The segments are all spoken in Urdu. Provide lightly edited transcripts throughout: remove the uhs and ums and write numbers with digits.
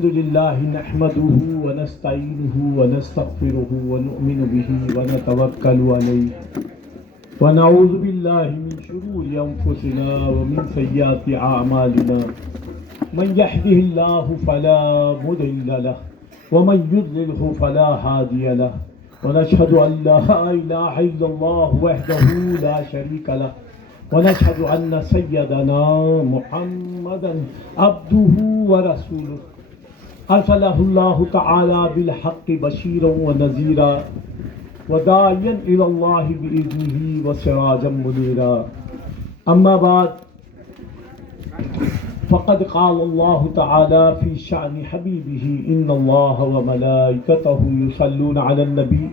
الحمد لله نحمده ونستعينه ونستغفره ونؤمن به ونتوكل عليه ونعوذ بالله من شرور أنفسنا ومن سيئات أعمالنا من يهده الله فلا مضل له ومن يضلله فلا هادي له ونشهد أن لا إله إلا الله وحده لا شريك له ونشهد أن سيدنا محمدا عبده ورسوله أرسله الله تعالى بالحق بشيرا ونذيرا وداعيا إلى الله بإذنه وسراجا منيرا أما بعد فقد قال الله تعالى في شأن حبيبه إن الله وملائكته يصلون على النبي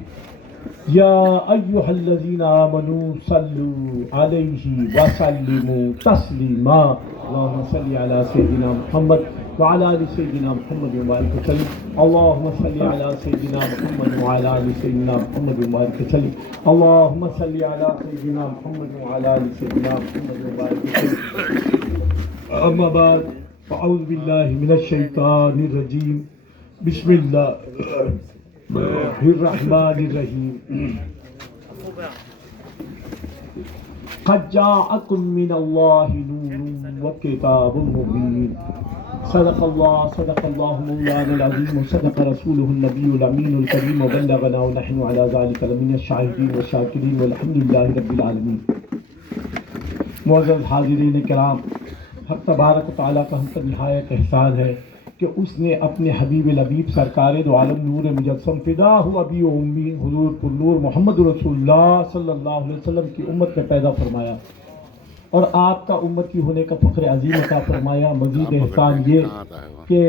يا أيها الذين آمنوا صلوا عليه وسلموا تسليما اللهم صل على سيدنا محمد وعلى آل سيدنا محمد وبارك وسلم اللهم صل على سيدنا محمد وعلى آل سيدنا محمد وبارك وسلم اللهم صل على سيدنا محمد وعلى آل سيدنا محمد وبارك وسلم أما بعد فأعوذ بالله من الشيطان الرجيم بسم الله الرحمن الرحيم قد جاءكم من الله نور وكتاب مبين صدق الله مولانا العظيم وصدق رسوله النبي الأمين الكريم وبلغنا ونحن على ذلك لمن الشاهدين والشاكرين والحمد لله رب العالمين. معزز حاضرین کرام، حق تبارک و تعالیٰ کا ہم پر نہایت احسان ہے کہ اس نے اپنے حبیب لبیب سرکار دو عالم نور مجسم فدا ہو ابی و امی حضور پر نور محمد رسول اللہ صلی اللہ علیہ وسلم کی امت میں پیدا فرمایا اور آپ کا امت کی ہونے کا فخر عظیم عطا فرمایا. مزید احسان یہ کہ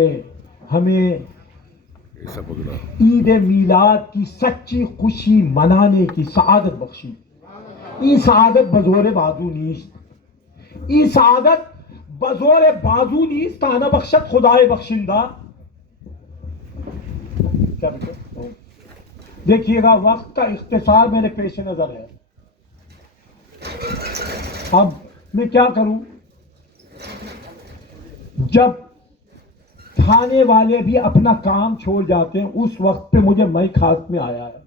ہمیں عید میلاد کی سچی خوشی منانے کی سعادت بخشی. ای سعادت بزور بازو نیست، ای سعادت بزور بازو نیست تانا بخشت خدای بخشندہ. کیا دیکھیے گا وقت کا اختصار میرے پیش نظر ہے. اب میں کیا کروں؟ جب تھانے والے بھی اپنا کام چھوڑ جاتے ہیں اس وقت پہ مجھے مائک ہاتھ میں آیا ہے.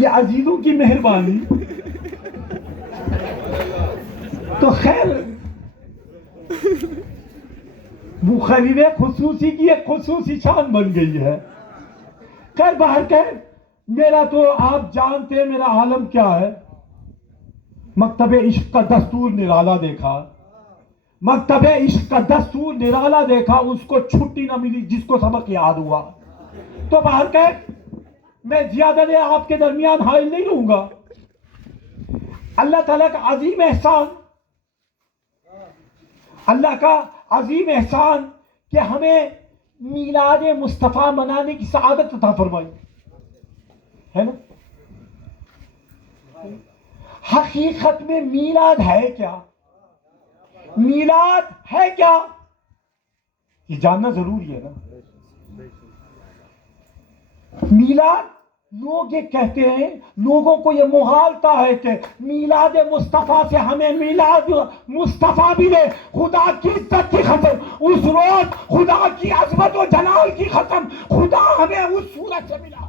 یہ عزیزوں کی مہربانی. تو خیر مخرر خصوصی کی ایک خصوصی شان بن گئی ہے. خیر باہر کہ میرا تو آپ جانتے ہیں میرا عالم کیا ہے. مکتب عشق کا دستور نرالا دیکھا، مکتب عشق کا دستور نرالا دیکھا، اس کو چھٹی نہ ملی جس کو سبق یاد ہوا. تو باہر کہ میں زیادہ دیر آپ کے درمیان حائل نہیں رہوں گا. اللہ تعالیٰ کا عظیم احسان، اللہ کا عظیم احسان کہ ہمیں میلاد مصطفیٰ منانے کی سعادت عطا فرمائی ہے نا. حقیقت میں میلاد ہے کیا؟ میلاد ہے کیا یہ جاننا ضروری ہے نا. میلاد لوگ یہ کہتے ہیں، لوگوں کو یہ مغالطہ ہے کہ میلاد مصطفیٰ سے ہمیں میلاد مصطفیٰ بھی لے. خدا کی عزت کی ختم، اس روز خدا کی عظمت و جلال کی ختم. خدا ہمیں اس صورت سے ملا.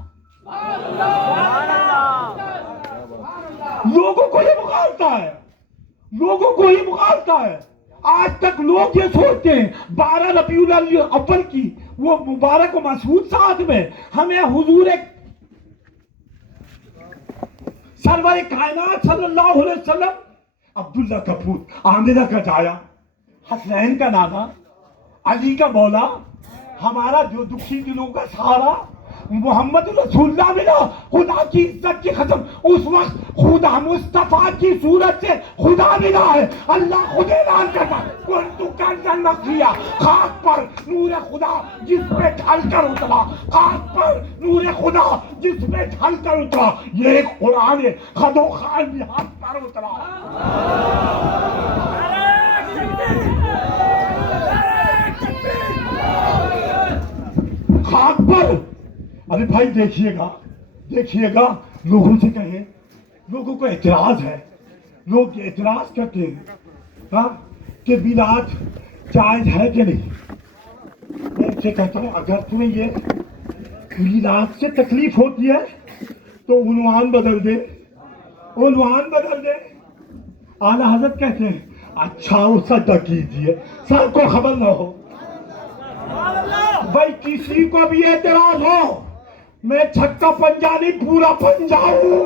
لوگوں کو یہ مغالطہ ہے، لوگوں کو یہ مغالطہ ہے. آج تک لوگ یہ سوچتے ہیں 12 ربیع الاول کی وہ مبارک و مسعود ساتھ میں ہمیں حضور سرور کائنات صلی اللہ علیہ وسلم، عبداللہ کا پوت، آمنہ کا جایا، حسنین کا نانا، علی کا مولا، ہمارا جو دکھی دلوں کا سہارا محمد رسول اللہ ملا. خدا کی عزت کی ختم. اس وقت خدا مصطفیٰ کی صورت سے خدا ملا ہے. اللہ خود اعلان کرتا کنت کنزا مخفیا، خاک پر نور خدا جس پہ ڈھل کر اترا، خاک پر نور خدا جس پہ ڈھل کر اترا. یہ ایک قرآن ہے خد و خال بھی ہاتھ پر اترا. خاک پر. ارے بھائی دیکھیے گا لوگوں سے کہیں، لوگوں کو اعتراض ہے، لوگ اعتراض کرتے ہیں کہ میلاد جائز ہے کہ نہیں. سے کہتا ہوں اگر تمہیں یہ میلاد سے تکلیف ہوتی ہے تو عنوان بدل دے، عنوان بدل دے۔ اعلیٰ حضرت کہتے ہیں اچھا وہ سجدہ کیجیے، سر کو خبر نہ ہو۔ بھائی کسی کو بھی اعتراض ہو، میں چھکا پنجا نہیں پورا پنجا ہوں۔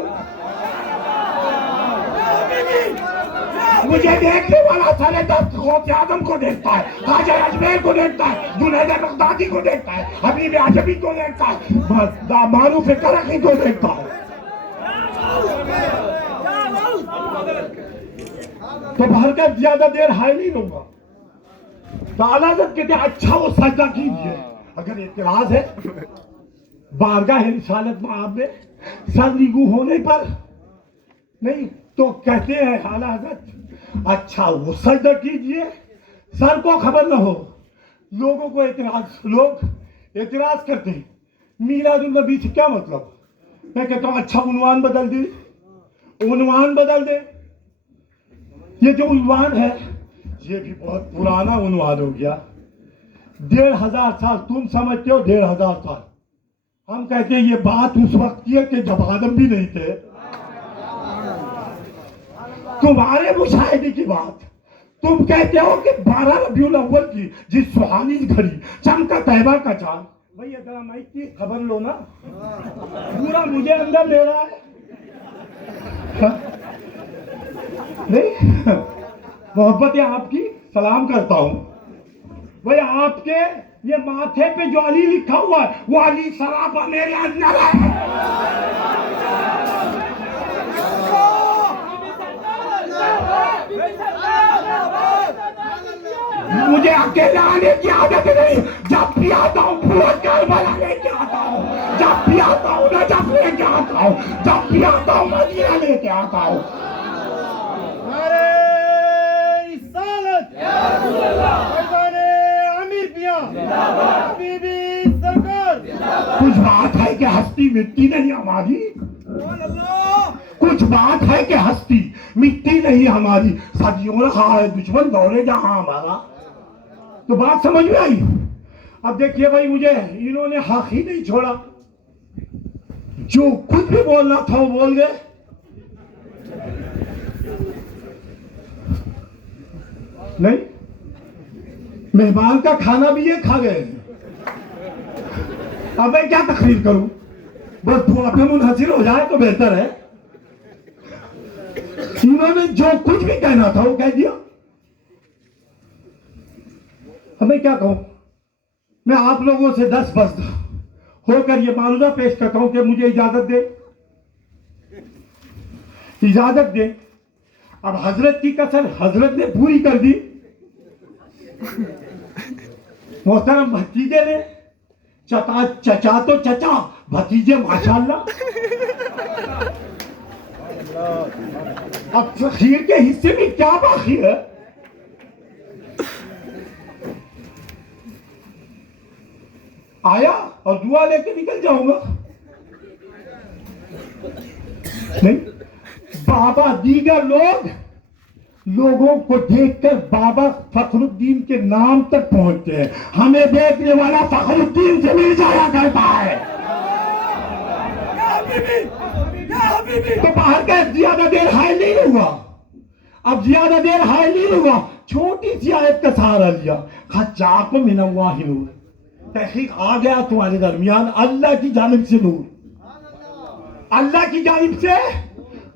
مجھے دیکھنے والا سارے دست غوث اعظم کو دیکھتا ہے، خواجہ اجمیر کو دیکھتا ہے، جنید بغدادی کو دیکھتا ہے، حبیب عجمی کو دیکھتا ہے، معروف کرخی کو دیکھتا ہے۔ تو بھرکت زیادہ دیر ہائے نہیں لوں گا۔ تو اعلیٰ حضرت کہتے ہیں اچھا وہ سجدہ کیجیے۔ اگر اعتراض ہے بارگاہ رسالت مآب میں سر نگو ہونے پر نہیں تو کہتے ہیں اعلیٰ حضرت اچھا وہ سجدہ کیجیے، سر کو خبر نہ ہو۔ لوگوں کو لوگ اعتراض کرتے ہیں میلاد النبی سے کیا مطلب؟ میں کہتا ہوں اچھا عنوان بدل دے، عنوان بدل دے۔ یہ جو عنوان ہے یہ بھی بہت پرانا عنوان ہو گیا، 1500 سال۔ تم سمجھتے ہو 1500 سال، ہم کہتے ہیں یہ بات اس وقت کی ہے کہ جب آدم بھی نہیں تھے۔ تمہارے مشاہدے کی بات، تم کہتے ہو کہ 12 ربیع الاول کی جس سہانی گھڑی چمکا طیبہ کا چاند۔ بھئی یہ ذرا مائک کی خبر لو نا، پورا مجھے اندر لے رہا ہے۔ نہیں محبت آپ کی سلام کرتا ہوں۔ بھئی آپ کے یہ ماتھے پہ جو علی لکھا ہوا ہے وہ علی سراپا میرے اندر ہے۔ مجھے اکیلے آنے کی عادت نہیں، جب بھی آتا ہوں پورا کربلا لے کے آتا ہوں، جب بھی آتا ہوں نجف لے کے آتا ہوں، جب بھی آتا ہوں مدینہ لے کے آتا ہوں۔ کچھ بات ہے کہ ہستی مٹی نہیں ہماری، کچھ بات ہے کہ ہستی مٹی نہیں ہماری، صدیوں رہا ہے دشمن دورے جہاں ہمارا۔ تو بات سمجھ میں آئی؟ اب دیکھیے بھائی مجھے انہوں نے حق ہی نہیں چھوڑا، جو کچھ بھی بولنا تھا وہ بول گئے۔ نہیں مہمان کا کھانا بھی یہ کھا گئے، اب میں کیا تقریر کروں؟ بس دعا پہ منحصر ہو جائے تو بہتر ہے۔ انہوں نے جو کچھ بھی کہنا تھا وہ کہہ دیا، اب میں کیا کہوں؟ میں آپ لوگوں سے دست بست ہو کر یہ معاملہ پیش کرتا ہوں کہ مجھے اجازت دے، اجازت دے۔ اب حضرت کی کسر حضرت نے پوری کر دی، محترم بھتیجے نے چچا تو چچا، بھتیجے ماشاءاللہ۔ اب فقیر کے حصے میں کیا باقی ہے؟ آیا اور دعا لے کے نکل جاؤں گا؟ نہیں بابا دیگر لوگوں کو دیکھ کر بابا فخر الدین کے نام تک پہنچتے ہیں، ہمیں دیکھنے والا فخر الدین سے مل جایا کرتا ہے۔ تو باہر کا زیادہ دیر حائل نہیں ہوا، اب زیادہ دیر حائل نہیں ہوا، چھوٹی سی آیت کا سہارا لیا، قد جاءکم من اللہ نور، تحقیق آ گیا تمہارے درمیان اللہ کی جانب سے نور، اللہ کی جانب سے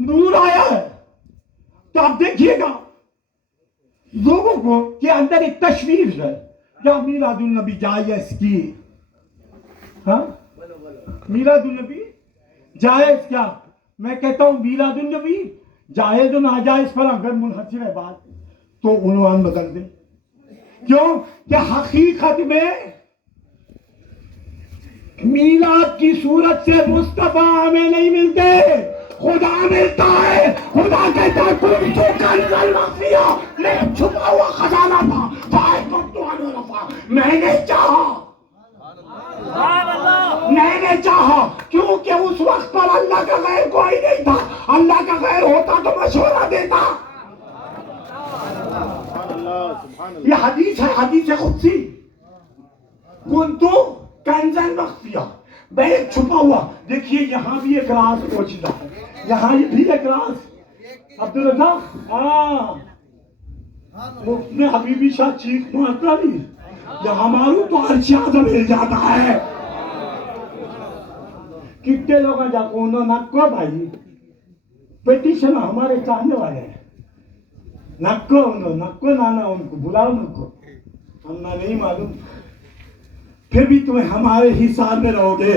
نور آیا ہے۔ تو آپ دیکھیے گا لوگوں کو کہ اندر ایک تشویش ہے، کیا میلاد النبی جائز کی؟ ہاں میلاد النبی جائز کیا؟ میں کہتا ہوں میلاد النبی جائز و ناجائز پر اگر منحصر ہے بات تو عنوان بدل دے۔ کیوں کہ حقیقت میں میلاد کی صورت سے مصطفیٰ ہمیں نہیں ملتے، خدا ملتا ہے۔ خدا کہتا ہے تم تو کنز المخفیہ، میں چھپا ہوا خزانہ تھا، میں نے چاہا کیونکہ اس وقت پر اللہ کا غیر کوئی نہیں تھا، اللہ کا غیر ہوتا تو مشورہ دیتا۔ یہ حدیث ہے، حدیث قدسی، کنتو کنزن مخفیہ، میں ایک چھپا ہوا. دیکھیے یہاں بھی ایک راز پوچھتا ہے، یہاں بھی ایک راز. عبدالرزاق مفت میں حبیبی شاہ چیخ مارتا نہیں، یہاں مارو تو عرش اعظم مل جاتا ہے. کتنے لوگ ہیں جا کو نکو بھائی پیٹیشن ہمارے چاہنے والے ہیں، نکو نانا ان کو بلاؤ، ان کو ہم نہ نہیں معلوم. پھر بھی تمہیں ہمارے ہی سال میں رہو گے.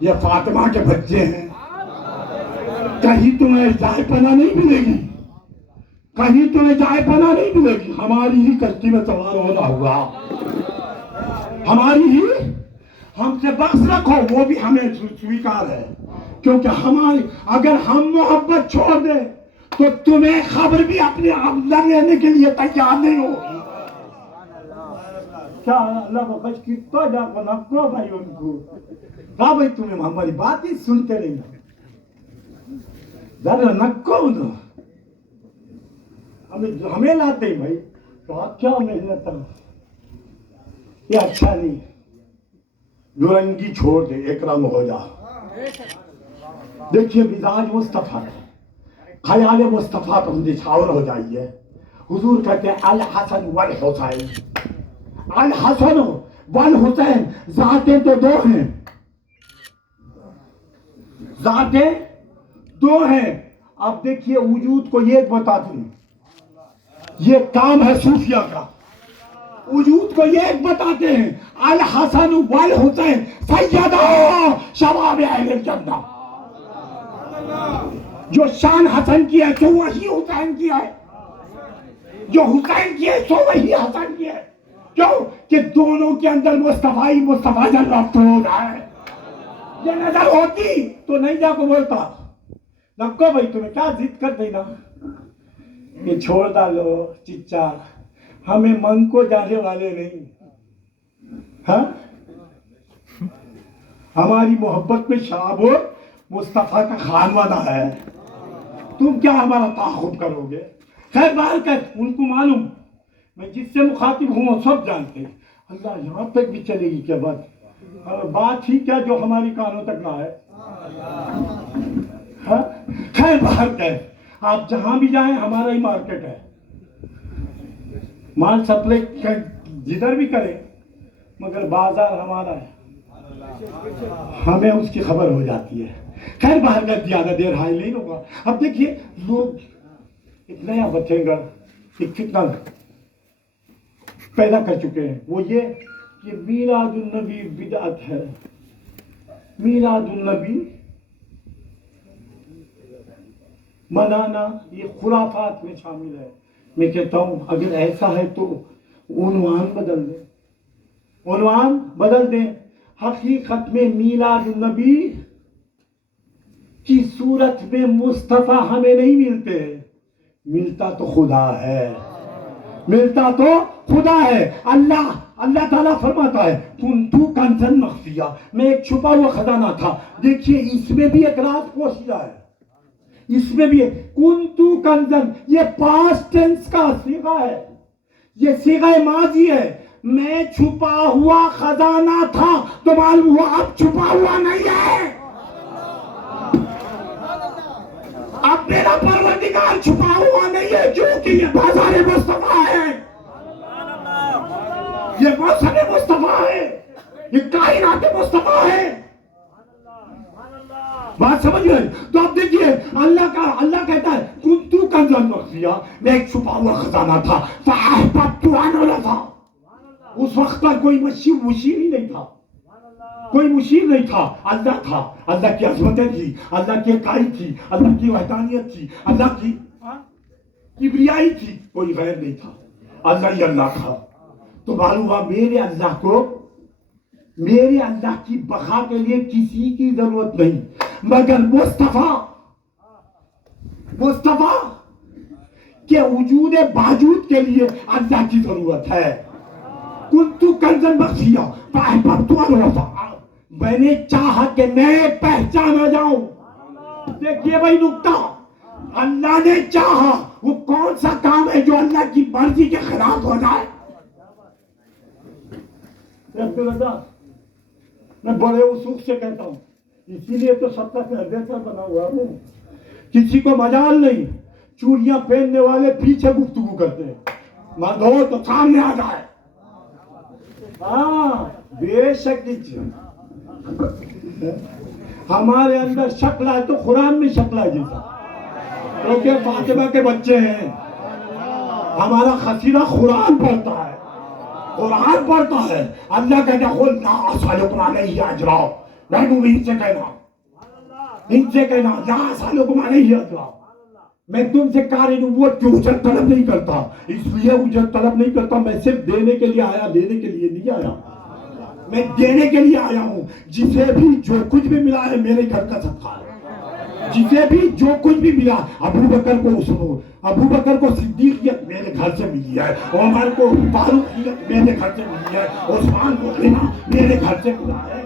یہ فاطمہ کے بچے ہیں، کہیں تمہیں جائے پناہ نہیں ملے گی، کہیں تمہیں جائے پناہ نہیں ملے گی. ہماری ہی کشتی میں سوار ہونا ہوگا، ہماری ہی. ہم سے بخش رکھو، وہ بھی ہمیں سویکار ہے، کیونکہ ہماری اگر ہم محبت چھوڑ دیں تو تمہیں خبر بھی اپنے اندر لینے کے لیے تیار نہیں ہوگی. کیا اللہ کو خش کتا جا کو نکو بھائی ان کو. ہاں بھائی تمہیں ہماری بات ہی سنتے نہیں، ذرا نکو انہوں ہمیں لاتے ہیں بھائی. تو کیا محنت ہے یہ اچھا نہیں. دو رنگی چھوڑ دے، ایک رنگ ہو جا. دیکھیے مزاج مصطفیٰ ہے، خیال مصطفیٰ پر نچھاور ہو جائیے. حضور کہتے ہیں الحسن والحسین، الحسن والحسین ذاتیں تو دو ہیں، ذاتیں دو ہیں. اب دیکھیے وجود کو یہ بتاتے ہیں، یہ کام ہے صوفیہ کا. وجود کو یہ بتاتے ہیں الحسن والحسین سیدہ شباب اہل الجنہ. جو شان حسن کی ہے تو وہی حسین کی ہے، جو حسین کی ہے تو وہی حسن کی ہے. کیوں کہ دونوں کے اندر مصطفیٰ جل مفروض ہے. یہ نظر ہوتی تو نہیں جا کو بولتا نکو بھائی تمہیں کیا ضد کر دینا، یہ چھوڑ ڈالو چچا، ہمیں من کو جانے والے نہیں. ہاں ہماری محبت میں شعب اور مصطفیٰ کا خانوادہ ہے، تم کیا ہمارا تعاقب کرو گے. خیر بار کر ان کو معلوم، میں جس سے مخاطب ہوں وہ سب جانتے ہیں. اللہ یہاں تک بھی چلے گی کیا بات ہی کیا جو ہماری کانوں تک نہ ہے. خیر باہر کر، آپ جہاں بھی جائیں ہمارا ہی مارکیٹ ہے، مال سپلائی جدھر بھی کریں مگر بازار ہمارا ہے، ہمیں اس کی خبر ہو جاتی ہے. خیر باہر کا زیادہ دیر حائل نہیں ہوگا. اب دیکھیے لوگ ایک نیا بچینگا ایک فتنہ پیدا کر چکے ہیں، وہ یہ کہ میلاد النبی بدعت ہے. میلاد النبی منانا یہ خرافات میں شامل ہے. میں کہتا ہوں اگر ایسا ہے تو عنوان بدل دیں، عنوان بدل دیں. حقیقت میں میلاد النبی کی صورت میں مصطفیٰ ہمیں نہیں ملتے، ملتا تو خدا ہے، ملتا تو خدا ہے. اللہ تعالیٰ فرماتا ہے کنتو کنزن مخفیہ، میں ایک چھپا ہوا خزانہ تھا. دیکھیے اس میں بھی ایک راز پوشیدہ ہے، اس میں بھی کنتو کنزن، یہ پاسٹ ٹینس کا صیغہ ہے، یہ صیغہ ماضی ہے. میں چھپا ہوا خزانہ تھا تو معلوم ہوا اب چھپا ہوا نہیں ہے. اب میرا پروردگار چھپا ہوا نہیں ہے، کیونکہ یہ بازار مصطفیٰ ہے، یہ موسم مصطفیٰ ہے، یہ کائنات مصطفیٰ ہے. بات سمجھ گئے؟ تو اب دیکھیے اللہ کہتا ہے کنتو کنزن مخفیہ، میں ایک چھپا ہوا خزانہ تھا. فاحببت ان اعرف، اس وقت پر کوئی مشیر ہی نہیں تھا، کوئی مشیر نہیں تھا، اللہ تھا. اللہ کی عظمتیں تھی، اللہ کی اکائی تھی، اللہ کی وحدانیت تھی، اللہ کی کبریائی تھی، کوئی غیر نہیں تھا، اللہ ہی اللہ تھا. تو معلوم ہوا میرے اللہ کی بقا کے لیے کسی کی ضرورت نہیں مگر مصطفیٰ کے وجود باوجود کے لیے اللہ کی ضرورت ہے. کنتو کنزن مخفیہ فاحببت ان اعرف، میں نے چاہا کہ میں پہچانا جاؤں. دیکھیے بھائی نکتہ، اللہ نے چاہا وہ کون سا کام ہے جو اللہ کی مرضی کے خلاف ہو جائے. میں بڑے وثوق سے کہتا ہوں، اسی لیے تو سب کا جیسا بنا ہوا ہوں، کسی کو مجال نہیں، چوڑیاں پہننے والے پیچھے گفتگو کرتے ہیں، مرد ہو تو سامنے آ جائے. ہاں بے شک ہمارے اندر شکل ہے تو قرآن میں شکل ہے جیسا، کیونکہ فاطمہ کے بچے ہیں. ہمارا خصیدہ قرآن پڑھتا ہے، قرآن پڑھتا ہے. اللہ کہتا ہے قل لا اسألکم علیہ اجرا، محبوب ان سے کہنا لا اسألکم علیہ اجرا، میں تم سے کار نبوت کی اجرت طلب نہیں کرتا. اس لیے اجرت طلب نہیں کرتا، میں صرف دینے کے لیے آیا، لینے کے لیے نہیں آیا. میں دینے کے لیے آیا ہوں. جسے بھی جو کچھ بھی ملا ہے میرے گھر کا صدقہ ہے. جسے بھی جو کچھ بھی ملا، ابو بکر کو سنو، ابو بکر کو صدیقیت میرے گھر سے ملی ہے، عمر کو فاروقیت میرے گھر سے ملی ہے، عثمان کو غنا میرے گھر سے ملا ہے،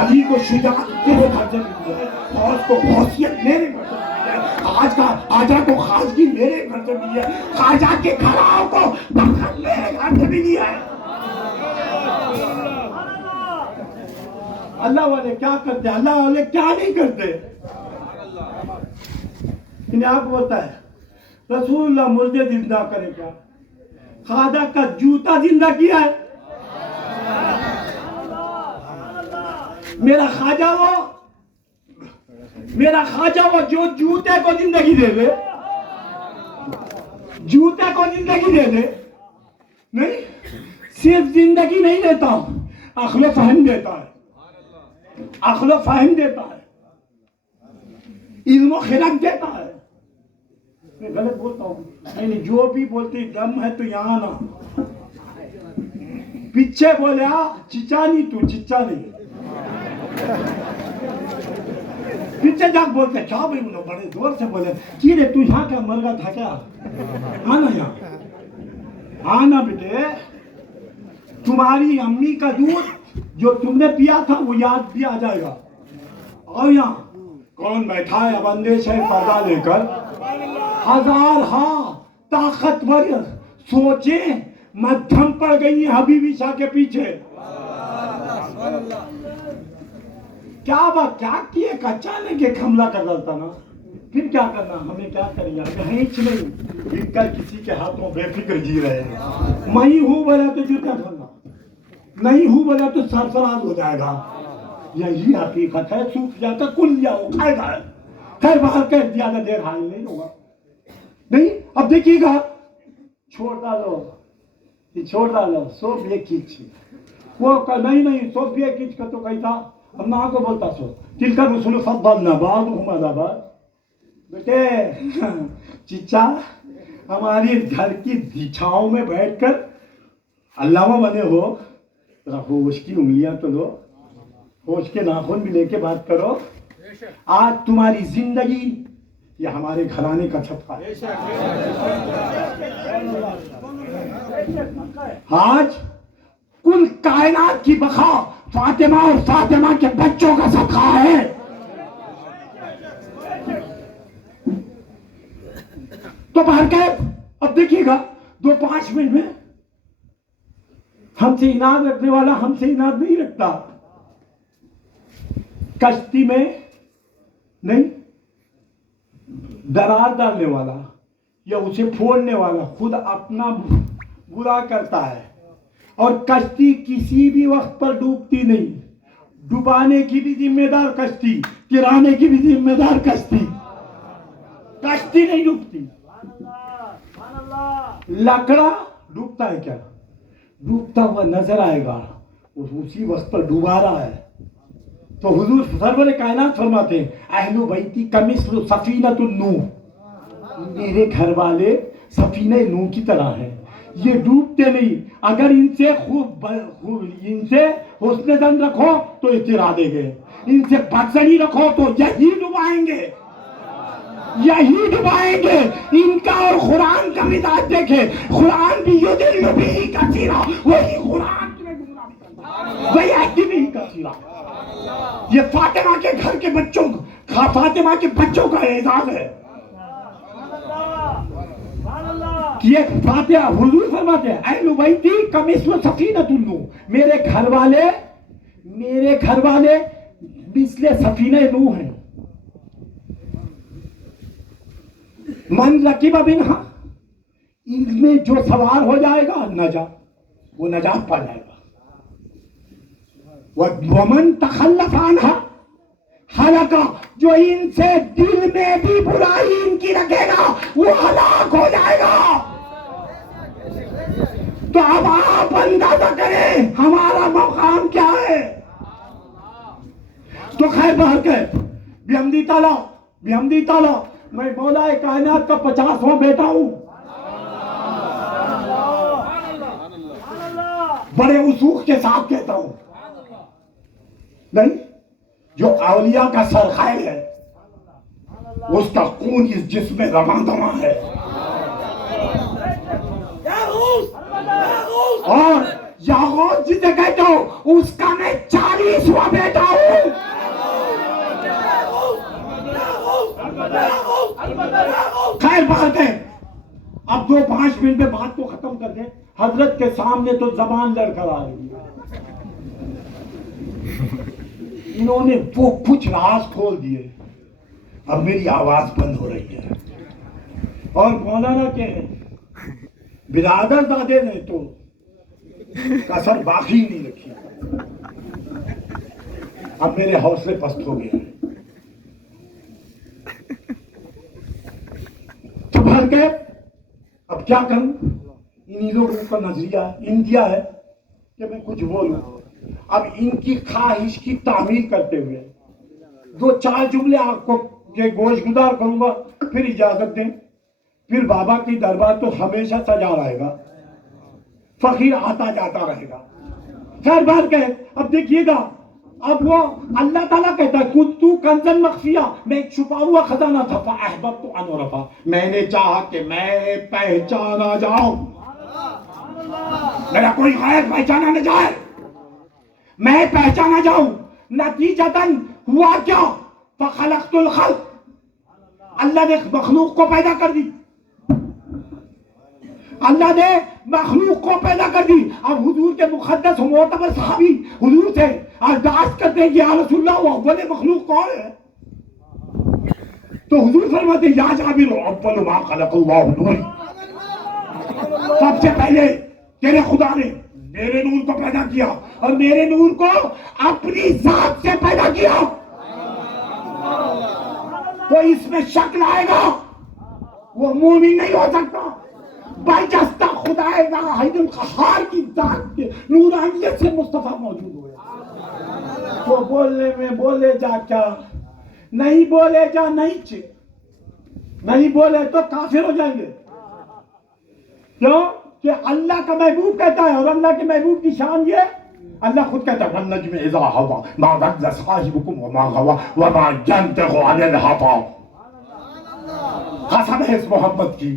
علی کو شجاعت میرے گھر سے ملی ہے، غوث کو غوثیت میرے گھر سے ملی ہے، خواجہ کو خواجگی میرے گھر سے ملی ہے، خواجہ کے کھڑاؤں کو بخت میرے گھر سے ملی ہے. اللہ والے کیا کرتے ہیں، اللہ والے کیا نہیں کرتے. انہیں آپ کو بتا ہے رسول اللہ مردے زندہ کرے کیا، خواجہ کا جوتا زندہ کیا ہے. میرا خواجہ وہ جو جوتے کو زندگی دے دے، جوتے کو زندگی دے دے. نہیں صرف زندگی نہیں دیتا، عقل و فہم دیتا ہے، عقل و فہم دیتا ہے، علم و خرد دیتا ہے. میں غلط بولتا ہوں، یعنی جو بھی بولتے دم ہے تو یہاں نا پیچھے بولے چچا نہیں، تو چچا نہیں، پیچھے جا بولتے کیا بھائی، انہوں بڑے زور سے بولے کی رے تو یہاں کیا مر گا تھا کیا، آنا یہاں آنا بیٹے. تمہاری امی کا دودھ جو تم نے پیا تھا وہ یاد بھی آ جائے گا. اور یہاں کون بیٹھا ہے اب اندیش ہے پردہ لے کر، ہزار ہاں طاقتور سوچیں مدھم پڑ گئی ہیں حبیبی شاہ کے پیچھے. کیا بات کیا کیے، اچانک ایک حملہ کر ڈالتا نا، پھر کیا کرنا، ہمیں کیا کریں، کہیں نہیں ایک کر کسی کے ہاتھوں بے فکر جی رہے ہیں. میں ہوں بولا تو جوتا کھانا، نہیں ہوں بولا تو سرفراز ہو جائے گا. یہی حقیقت ہے. صوفیہ کا کلیہ ہو کھائے گا، خیر باہر کہ زیادہ دیر حائل نہیں ہوگا. نہیں اب دیکھیے گا، چھوڑ ڈالو صوفیہ کیچ، وہ نہیں صوفیہ کیچ کا تو کہتا اب نہ کو بولتا سو تل کا رسول فضلنا بعضهم على بعض. بیٹے چچا ہماری گھر کی چھاؤں میں بیٹھ کر علامہ بنے ہو، ذرا ہوش کی انگلیاں تو دو، ہوش کے ناخن بھی لے کے بات کرو. آج تمہاری زندگی یہ ہمارے گھرانے کا صدقہ ہے. آج کل کائنات کی بقا فاطمہ اور فاطمہ کے بچوں کا صدقہ ہے. تو بہرکیف اب دیکھیے گا 2-5 منٹ میں ہم سے اناد رکھنے والا ہم سے اناد نہیں رکھتا. کشتی میں نہیں درار ڈالنے والا یا اسے پھوڑنے والا خود اپنا برا کرتا ہے، اور کشتی کسی بھی وقت پر ڈوبتی نہیں. ڈبانے کی بھی ذمہ دار کشتی، گرانے کی بھی ذمہ دار کشتی. کشتی نہیں ڈوبتی. لکڑا ڈوبتا ہے کیا، ڈوبتا ہوا نظر آئے گا، اسی وقت پر ڈوبا رہا ہے. تو حضور سرور کائنات فرماتے ہیں اہل بیتی کمثل سفینۃ النوح، میرے گھر والے سفینہ نوح کی طرح ہیں، یہ ڈوبتے نہیں. اگر ان سے ان سے حسن ظن رکھو تو یہ تیرا دے گے، ان سے بدظنی رکھو تو یہی ڈبائیں گے، یہی ڈبائیں گے. ان کا اور قرآن کا مزاج دیکھے، قرآن بھی یضل بہ کثیرا، وہی قرآن تمہیں گمراہ بھی کرتا ہے، ویہدی بہ کثیرا. یہ فاطمہ کے گھر کے بچوں فاطمہ کے بچوں کا اعزاز ہے. یہ فاتحہ حضور فرماتے ہیں اہل بیتی کمثل سفینۃ النوح، میرے گھر والے مثل سفینہ نوح ہیں، من رکب منہا، ان میں جو سوار ہو جائے گا وہ نجات پا جائے گا، ومن تخلف عنہا ہلاکا، جو ان سے دل میں بھی برائی ان کی رکھے گا وہ ہلاک ہو جائے گا۔ تو اب آپ اندازہ کریں ہمارا مقام کیا ہے۔ تو خیر بہر کے بحمدی تعالیٰ میں مولا کائنات کا 50واں بیٹا ہوں، بڑے وثوق کے ساتھ کہتا ہوں، نہیں جو اولیاء کا سرخائل ہے اس کا خون اس جسم میں رواں دواں ہے، اور یاغوث جسے کہتا ہوں اس کا میں 40واں بیٹا ہوں۔ خیر بات ہے، اب 2-5 منٹ میں بات کو ختم کر دیں۔ حضرت کے سامنے تو زبان لڑ کر آ رہی ہے، انہوں نے وہ کچھ راز کھول دیے، اب میری آواز بند ہو رہی ہے، اور مولانا کے برادر دادے نے تو کسر باقی نہیں رکھی، اب میرے حوصلے پست ہو گئے، تو بھر کے اب کیا کروں؟ انہی لوگوں کا نظریہ انڈیا ہے کہ میں کچھ بولوں، اب ان کی خواہش کی تعمیل کرتے ہوئے 2-4 جملے آپ کو یہ گوش گزار کروں گا، پھر اجازت دیں، پھر بابا کی دربار تو ہمیشہ سجا رہے گا، فقیر آتا جاتا رہے گا۔ خیر بات کہ اب دیکھیے گا، اب وہ اللہ تعالیٰ کہتا ہے کنتُ کنزًا مخفیہ، میں ایک چھپا ہوا خزانہ تھا، فأحببت أن أعرف، میں نے چاہا کہ میں پہچانا جاؤں، میرا کوئی غیر پہچانا نہ جائے، میں پہچانا جاؤں۔ نتیجتاً ہوا کیا؟ فخلقت الخلق، اللہ نے مخلوق کو پیدا کر دی، اللہ نے مخلوق کو پیدا کر دی۔ اب حضور کے مقدس و معتبر صحابی حضور سے ارداس کرتے ہیں کہ یا رسول اللہ وہ اول مخلوق کون ہے؟ تو حضور فرماتے ہیں یا جابر اول ما خلق اللہ نور، سب سے پہلے تیرے خدا نے میرے نور کو پیدا کیا، اور میرے نور کو اپنی ذات سے پیدا کیا۔ تو اس میں شک لائے گا وہ مومن نہیں ہو سکتا، برجستہ خدائے واحد القہار کی ذات کے نورانیت سے مصطفیٰ موجود ہوئے۔ تو بولنے میں بولے جا کیا، نہیں بولے جا نہیں بولے تو کافر ہو جائیں گے، کیوں کہ اللہ کا محبوب کہتا ہے، اور اللہ کے محبوب کی شان یہ، اللہ خود کہتا ہے وَالنَّجْمِ إِذَا هَوَىٰ مَا ضَلَّ صَاحِبُكُمْ وَمَا غَوَىٰ وَمَا يَنطِقُ عَنِ الْهَوَىٰ۔ قسم ہے اس محبت کی۔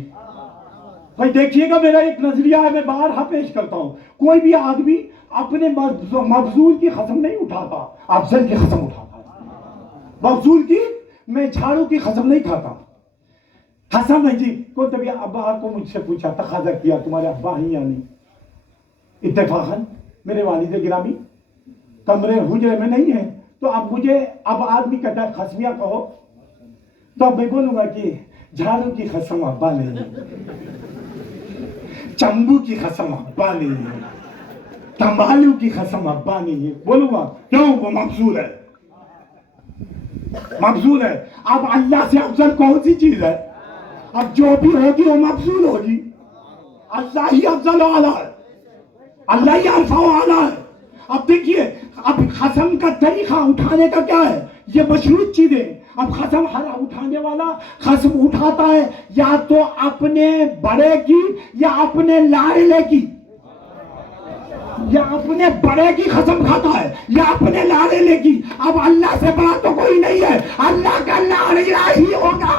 بھائی دیکھیے گا، میرا ایک نظریہ ہے، میں بارہا پیش کرتا ہوں، کوئی بھی آدمی اپنے مفضول کی قسم نہیں اٹھاتا، افضل کی قسم اٹھاتا ہے۔ مفضول کی میں جھاڑو کی قسم نہیں کھاتا۔ قسم ہے جی، کوئی تبھی ابا کو مجھ سے پوچھا، تقاضا کیا تمہارے ابا ہیں یا نہیں؟ اتفاقاً میرے والد گرامی کمرے حجرے میں نہیں ہیں، تو اب مجھے اب آدمی کہتا ہے قسمیہ کہو، تو اب میں بولوں گا کہ جھاڑو کی قسم ابا نہیں ہے، چمبو کی قسم ابا نہیں ہے، تمبالو کی قسم ابا نہیں ہے، بولوں گا کیوں؟ وہ مفضول ہے، مفضول ہے۔ اب اللہ سے افضل کون سی چیز ہے؟ اب جو بھی ہوگی وہ مفضول ہوگی، اللہ ہی افضل و اعلیٰ ہے، اللہ ہی عرفہ و اعلیٰ ہے۔ اب دیکھیے، اب قسم کا طریقہ اٹھانے کا کیا ہے؟ یہ مشروط چیزیں۔ اب قسم ہر اٹھانے والا قسم اٹھاتا ہے یا تو اپنے بڑے کی یا اپنے لاڑلے کی، یا اپنے بڑے کی قسم کھاتا ہے یا اپنے لاڑلے کی۔ اب اللہ سے بڑا تو کوئی نہیں ہے، اللہ کا لاڑلہ ہی ہوگا،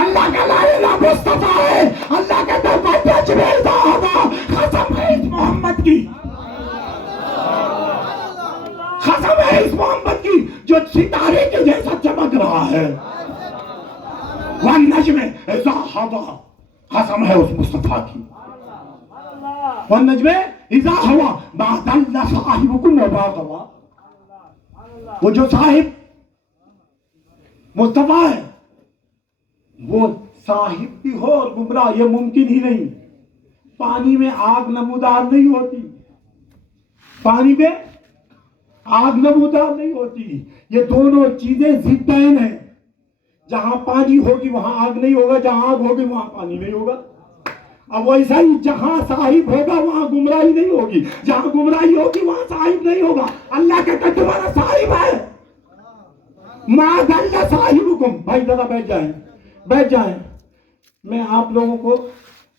اللہ کا لاڑلہ مصطفیٰ ہے، اللہ کا دربار پہ جبریل ہوگا۔ قسم ہے اس محمد کی، قسم ہے اس محمد کی جو ستارے کے جیسا چمک رہا ہے۔ وَالنَّجْمِ إِذَا هَوَىٰ، قسم ہے اس مصطفیٰ کی. والنجم اذا ہوا ما ضل صاحبکم وما غوا. وہ جو صاحب مصطفیٰ ہے وہ صاحب بھی ہو اور گمراہ، یہ ممکن ہی نہیں. پانی میں آگ نمودار نہیں ہوتی، پانی میں آگ نمودار نہیں ہوتی. یہ دونوں چیزیں ضدین ہیں. جہاں پانی ہوگی وہاں آگ نہیں ہوگا، جہاں آگ ہوگی وہاں پانی نہیں ہوگا. اب ویسا ہی جہاں صاحب ہوگا وہاں گمراہی نہیں ہوگی، جہاں گمراہی ہوگی وہاں صاحب نہیں ہوگا. اللہ کہتا ہے تمہارا صاحب ہے. ما ضل صاحبکم. بھائی ذرا بیٹھ جائیں، بیٹھ جائیں. میں آپ لوگوں کو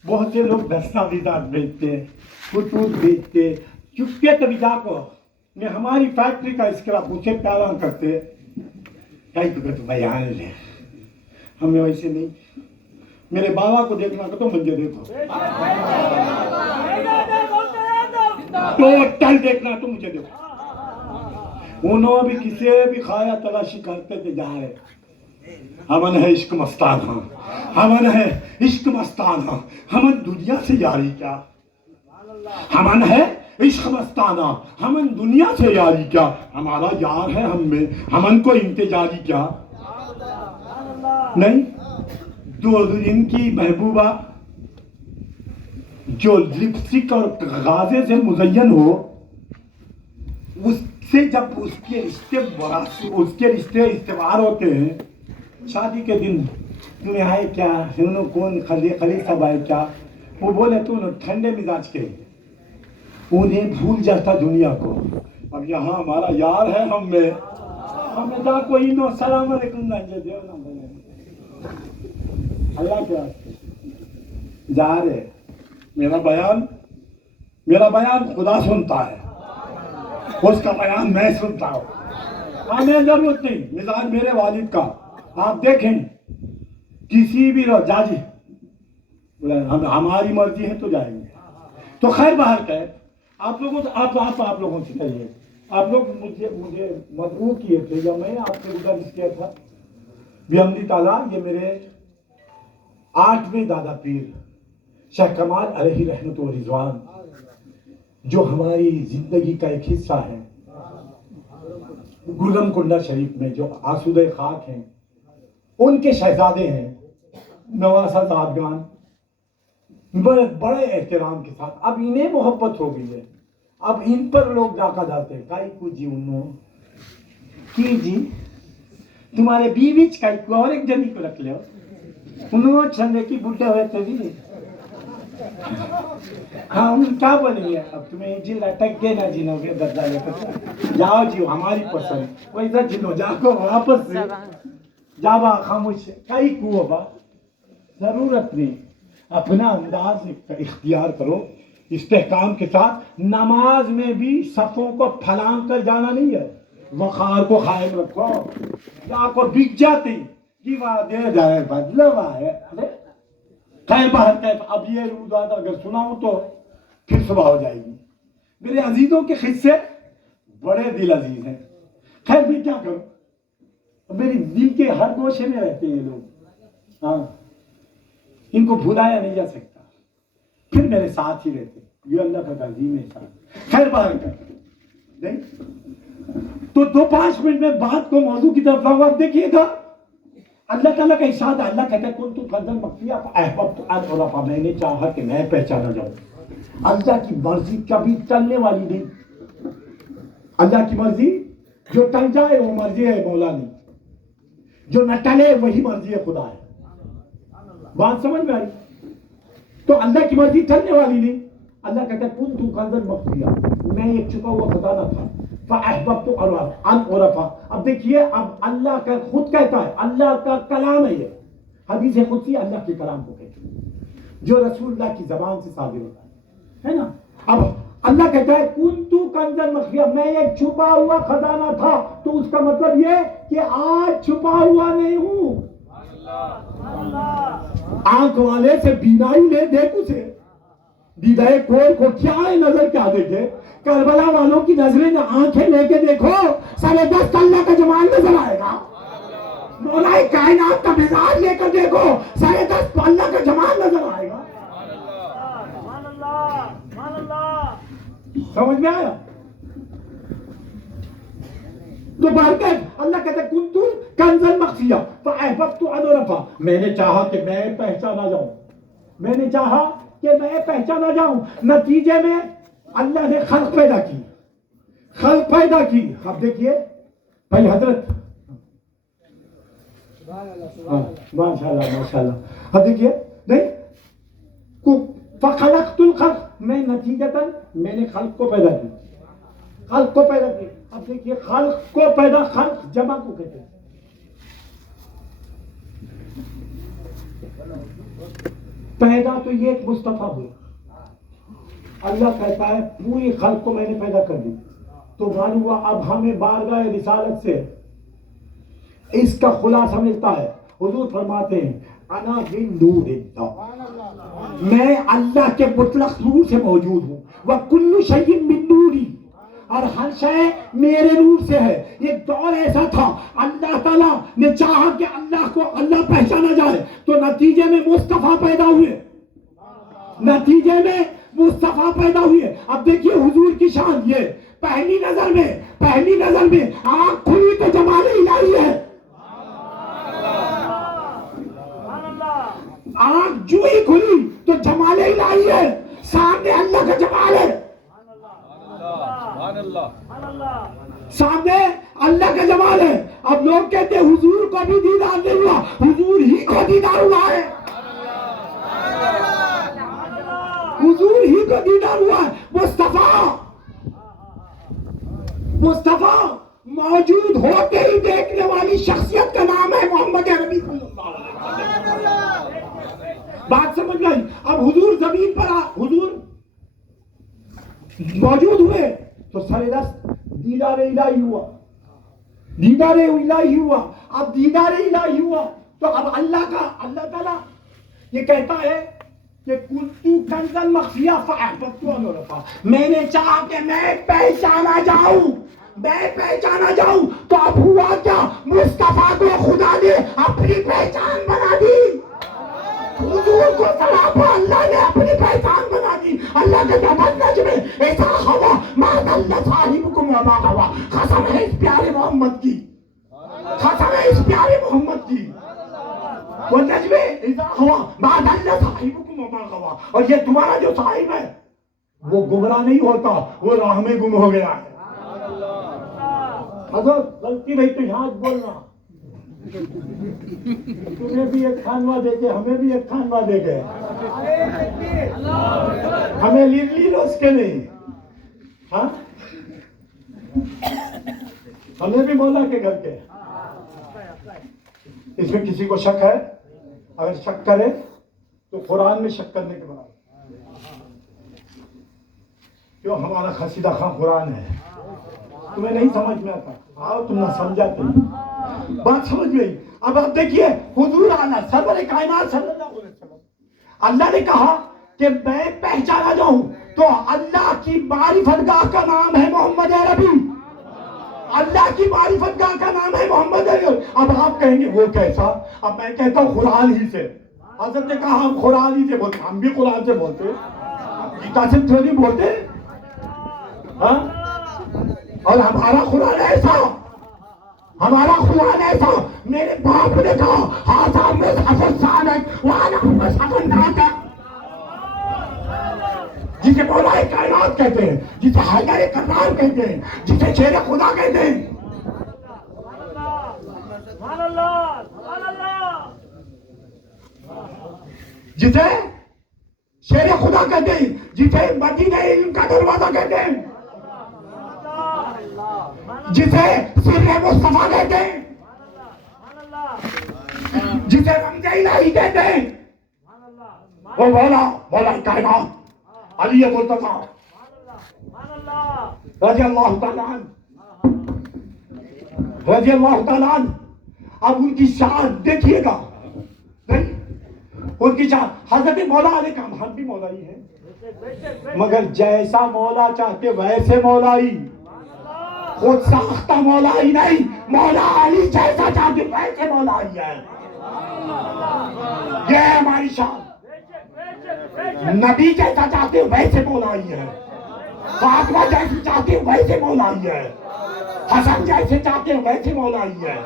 بہت سے لوگ دستاویزات بیچتے ہیں، خطوط بیچتے، چپکے کبھی جا کو میں ہماری فیکٹری کا اسکرپ اسے پیارا کرتے کئی تو بیان لے. ہمیں ویسے نہیں. میرے بابا کو دیکھنا کہ تو منجے دیکھو، ٹوٹل دیکھنا تو مجھے دیکھو. انہوں بھی کسی بھی کھایا تلاشی کرتے تھے جا رہے. ہمن ہے عشق مستانہ، ہمن ہے عشق مستانہ، ہمن دنیا سے یاری کیا. ہمن ہے عشق مستانہ، ہمن دنیا سے یاری کیا. ہمارا یار ہے ہم میں، ہمن کو انتظاری کیا. نہیں جو ان کی محبوبہ جو لپسٹک اور غازے سے مزین ہو، اس سے جب اس کے رشتے استوار ہوتے ہیں. شادی کے دن تمہیں آئے کیا، انہوں کون خلیل صاحب آئے کیا، وہ بولے تو انہوں ٹھنڈے مزاج کے، انہیں بھول جاتا دنیا کو. اب یہاں ہمارا یار ہے ہم میں، ہمیں جا کوئی نو سلام علیکم نہ دے نا بولے. اللہ کیا جا رہے. میرا بیان خدا سنتا ہے، اس کا بیان میں سنتا ہوں. ہمیں ضرورت نہیں. مزاج میرے والد کا آپ دیکھیں کسی بھی جاجی ہماری مرضی ہے تو جائیں گے. تو خیر باہر کا ہے. آپ لوگوں سے آپ لوگوں سے کہیے، آپ لوگ مجھے مدعو کیے تھے یا میں آپ سے گزارش کیا تھا بحمد تعالیٰ. یہ میرے 8ویں دادا پیر شیخ کمال علیہ رحمت و رضوان جو ہماری زندگی کا ایک حصہ ہے، گلم کنڈا شریف میں جو آسودہ خاک ہیں، ان کے شہزادے ہیں نواسہ زادگان. بڑے احترام کے ساتھ اب انہیں محبت ہو گئی ہے. اب ان پر لوگ ڈاکہ ڈالتے ہیں کائی کو جی انہوں کی جی تمہارے بیوی کائی کو اور ایک جنی کو رکھ لے انہوں چھندے کی بڈھے ہوئے تھے بھی. ہاں ہم کیا بولیں گے. اب تمہیں جی لٹک گئے نہ جنوں کے بدلہ لے کر جاؤ جی ہماری پسند ویسا جنوں جا کو واپس سے جا با خاموش کئی کو با ضرورت نہیں. اپنا انداز اختیار کرو استحکام کے ساتھ. نماز میں بھی صفوں کو پھلانگ کر جانا نہیں ہے، وقار کو قائم رکھو. یا کو بک جاتی جی وہاں دے جائے بدلہ وہاں ہے. خیر باہر کہتا اب یہ روزات اگر سناؤں تو پھر صبح ہو جائے گی. میرے عزیزوں کے قصے بڑے دل عزیز ہیں. خیر بھی کیا کروں، میری دل کے ہر گوشے میں رہتے ہیں یہ لوگ. ہاں ان کو بھلایا نہیں جا سکتا، پھر میرے ساتھ ہی رہتے. یہ اللہ کا عظیم احسان. خیر باہر کا نہیں تو 2-5 منٹ میں بات کو موضوع کی طرف لاؤں. آپ دیکھیے گا اللہ تعالیٰ کا ارشاد. اللہ کہتا ہے کن تو فضل مخفیہ احببت ان عرفا، میں نے چاہا کہ میں پہچانا جاؤں. اللہ کی مرضی کبھی ٹلنے والی نہیں. اللہ کی مرضی جو ٹل جائے وہ مرضی ہے مولا نہیں، جو نہ ٹلے وہی مرضی ہے خدا ہے. بات سمجھ میں آئی؟ تو اللہ کی مرضی ٹلنے والی نہیں. اللہ کہتا ہے کن تو فضل مخفیہ، میں ایک چھپا ہوا خزانہ تھا. فاحببت ان عرفا. اب دیکھیے اب اللہ کا خود کہتا ہے، اللہ کا کلام ہے یہ حدیث قدسی اللہ کے کلام کو کہتے ہیں جو رسول اللہ کی زبان سے صادر ہوتا ہے نا. اب اللہ کہتا ہے کنتو کنزا مخفیہ، میں ایک چھپا ہوا خزانہ تھا. تو اس کا مطلب یہ کہ آج چھپا ہوا نہیں ہوں. آنکھ والے سے بینائی لے دیکھ اسے دیدائے کھول کو کیا ہے نظر کیا دیکھے. کربلا والوں کی نظریں نہ آنکھیں لے کے دیکھو 10.5 اللہ کا جمال نظر آئے گا. مولا کائنات کا مزاج لے کر دیکھو، سارے 10 تو اللہ کا جمال نظر آئے گا. سمجھ میں آیا؟ تو برکت اللہ کہتے ہیں کنتم کنزا مخفیہ فاحببت ان اعرف، میں نے چاہا کہ میں پہچانا جاؤں، میں نے چاہا کہ میں پہچانا جاؤں. نتیجے میں اللہ نے خلق پیدا کی، خلق پیدا کی. اب دیکھیے بھائی حضرت، ماشاء اللہ ماشاء اللہ. اب دیکھیے نہیں فخلقت الخلق، میں نتیجتاً میں نے خلق کو پیدا کی، خلق کو پیدا کی. اب دیکھیے خلق کو پیدا، خلق جمع کو کہتے ہیں. پیدا تو یہ ایک مصطفیٰ ہوئی. اللہ کہتا ہے پوری خلق کو میں نے پیدا کر دی. تو معلوم ہوا اب ہمیں بارگاہ رسالت سے اس کا خلاصہ ملتا ہے. حضور فرماتے ہیں انا من نور اللہ، میں اللہ کے مطلق نور سے موجود ہوں. وَكُلُّ شَيْءٍ مِّن نُورِي، اور ہر شے میرے نور سے ہے. ایک دور ایسا تھا اللہ تعالیٰ نے چاہا کہ اللہ کو اللہ پہچانا جائے، تو نتیجے میں مصطفیٰ پیدا ہوئے، نتیجے میں مصطفیٰ پیدا ہوئے. اب دیکھیے حضور کی شان یہ پہلی نظر میں آنکھ کھلی تو جمال الہی ہے. آنکھ جو ہی کھلی تو جمال الہی ہے، سامنے اللہ کا جمال ہے، سامنے اللہ کا جمال ہے. اب لوگ کہتے ہیں حضور کو بھی دیدار نہیں ہوا، حضور ہی کو دیدار ہوا ہے، حضور ہی کو دیدار ہوا ہے. مصطفیٰ موجود ہوتے ہی دیکھنے والی شخصیت کا نام ہے محمد عربی صلی اللہ علیہ وسلم. بات سمجھ گئی؟ اب حضور زمین پر حضور موجود ہوئے تو سردست دیدار الہی ہوا، دیدار الہی ہوا. اب دیدار الہی ہوا تو اب اللہ تعالیٰ یہ کہتا ہے کہ کنتو کنزا مخفیہ فاحببت ان اعرف، میں نے چاہا کہ میں پہچانا جاؤں. تو اب ہوا کیا؟ مصطفیٰ کو خدا نے اپنی پہچان بنا دی، حضور کو سلام اللہ نے اپنی پہچان بنا دی. اللہ کے النجم اذا ہوا ما ضل صاحبکم وما غوی. قسم ہے اس پیارے محمد کی، قسم ہے اس پیارے محمد کی. والنجم اذا ہوا ما ضل صاحبکم وما غوی. اور یہ تمہارا جو صاحب ہے وہ گمراہ نہیں ہوتا، وہ راہ میں گم ہو گیا ہے. حضرت غلطی نہیں تو یاد بولنا، تمہیں بھی ایک خانوہ دے کے ہمیں بھی ایک خانوہ دے گئے، ہمیں لی لو اس کے نہیں، ہاں ہمیں بھی مولا کے گھر کے. اس میں کسی کو شک ہے؟ اگر شک کرے تو قرآن میں شک کرنے کے بعد کیوں ہمارا قصیدہ خواں قرآن ہے. تمہیں نہیں سمجھ میں آتا، آؤ تم نہ سمجھاتے، بات سمجھ گئی. اب آپ دیکھیے حضور آنا سرور کائنات صلی اللہ علیہ وسلم، اللہ نے کہا کہ میں پہچانا جاؤں تو اللہ کی معرفت گاہ کا نام ہے محمد عربی، اللہ کی معرفت گاہ کا نام ہے محمد عربی. اب آپ کہیں گے وہ کیسا؟ اب میں کہتا ہوں قرآن ہی سے. حضرت نے کہا ہم قرآن ہی سے بولتے، ہم بھی قرآن سے بولتے، گیتا سے تھوڑی بولتے، ہاں. اور ہمارا قرآن ایسا، ہمارا قرآن ایسا، میرے باپ نے کہا ہاذا مصحف الصادق وانا مصحف الناطق، جسے مولا کائنات کہتے ہیں، جسے حیدر کرار کہتے ہیں، جسے شیر خدا کہتے ہیں. جسے شیر خدا کہتے ہیں، جسے مدینہ علم کا دروازہ کہتے ہیں، جسے سر مصطفیٰ کہتے ہیں، جسے رمز الہی کہتے ہیں، وہ مولا کائنات علی مرتضیٰ رضی اللہ تعالیٰ عنہ، رضی اللہ تعالیٰ عنہ. اب ان کی شان دیکھیے گا، ان کی شان. حضرت مولا علیہ کہا ہم بھی مولا ہی ہیں، مگر جیسا مولا چاہتے ویسے مولا ہی. خود ساختہ مولا ہی نہیں، مولا علی جیسا چاہتے ویسے مولا ہی ہے. یہ ہے ہماری شان. نبی جیسا چاہتے ویسے مولا ہی ہے، فاطمہ جیسی چاہتے ویسے مولا ہی ہے، حسن جیسے چاہتے ویسے مولا ہی ہے.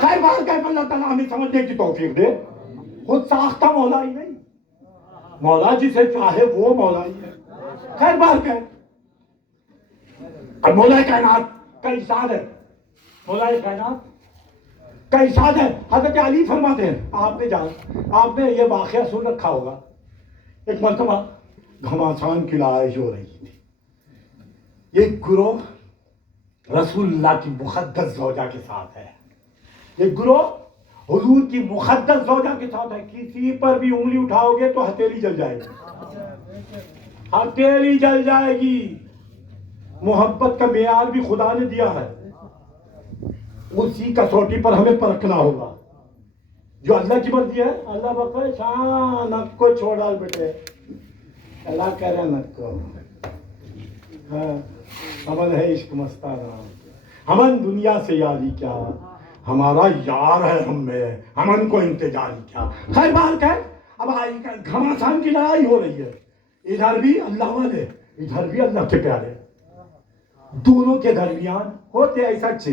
خیر بار کہ اللہ تعالیٰ ہمیں سمجھنے کی توفیق دے. خود ساختہ مولا ہی نہیں، مولا جسے چاہے وہ مولا ہی ہے. خیر بار کہ اب مولا کائنات کا ارشاد ہے، مولا کائنات کا ارشاد ہے. حضرت علی فرماتے ہیں، آپ نے یہ واقعہ سن رکھا ہوگا. ایک مرتبہ گھماسان کی لڑائی ہو رہی تھی. ایک گروہ رسول اللہ کی مقدس زوجہ کے ساتھ ہے، ایک گروہ حضور کی مقدس زوجہ کے ساتھ ہے. کسی پر بھی انگلی اٹھاؤ گے تو ہتھیلی جل جائے گی، ہتھیلی جل جائے گی. محبت کا معیار بھی خدا نے دیا ہے، اسی کسوٹی پر ہمیں پرکھنا ہوگا. جو اللہ کی مرضی ہے، اللہ بخیر شاہ نک کو چھوڑا بیٹے، اللہ کہہ رہا نک کو. امن ہے عشق مستانہ، ہمن دنیا سے یاری کیا، ہمارا یار ہے ہم میں، ہمن کو انتظاری کیا. خیر بار کہ اب گھماسان کی لڑائی ہو رہی ہے. ادھر بھی اللہ والے، ادھر بھی اللہ کے پیارے. دونوں کے درمیان ہوتے ایسا اچھے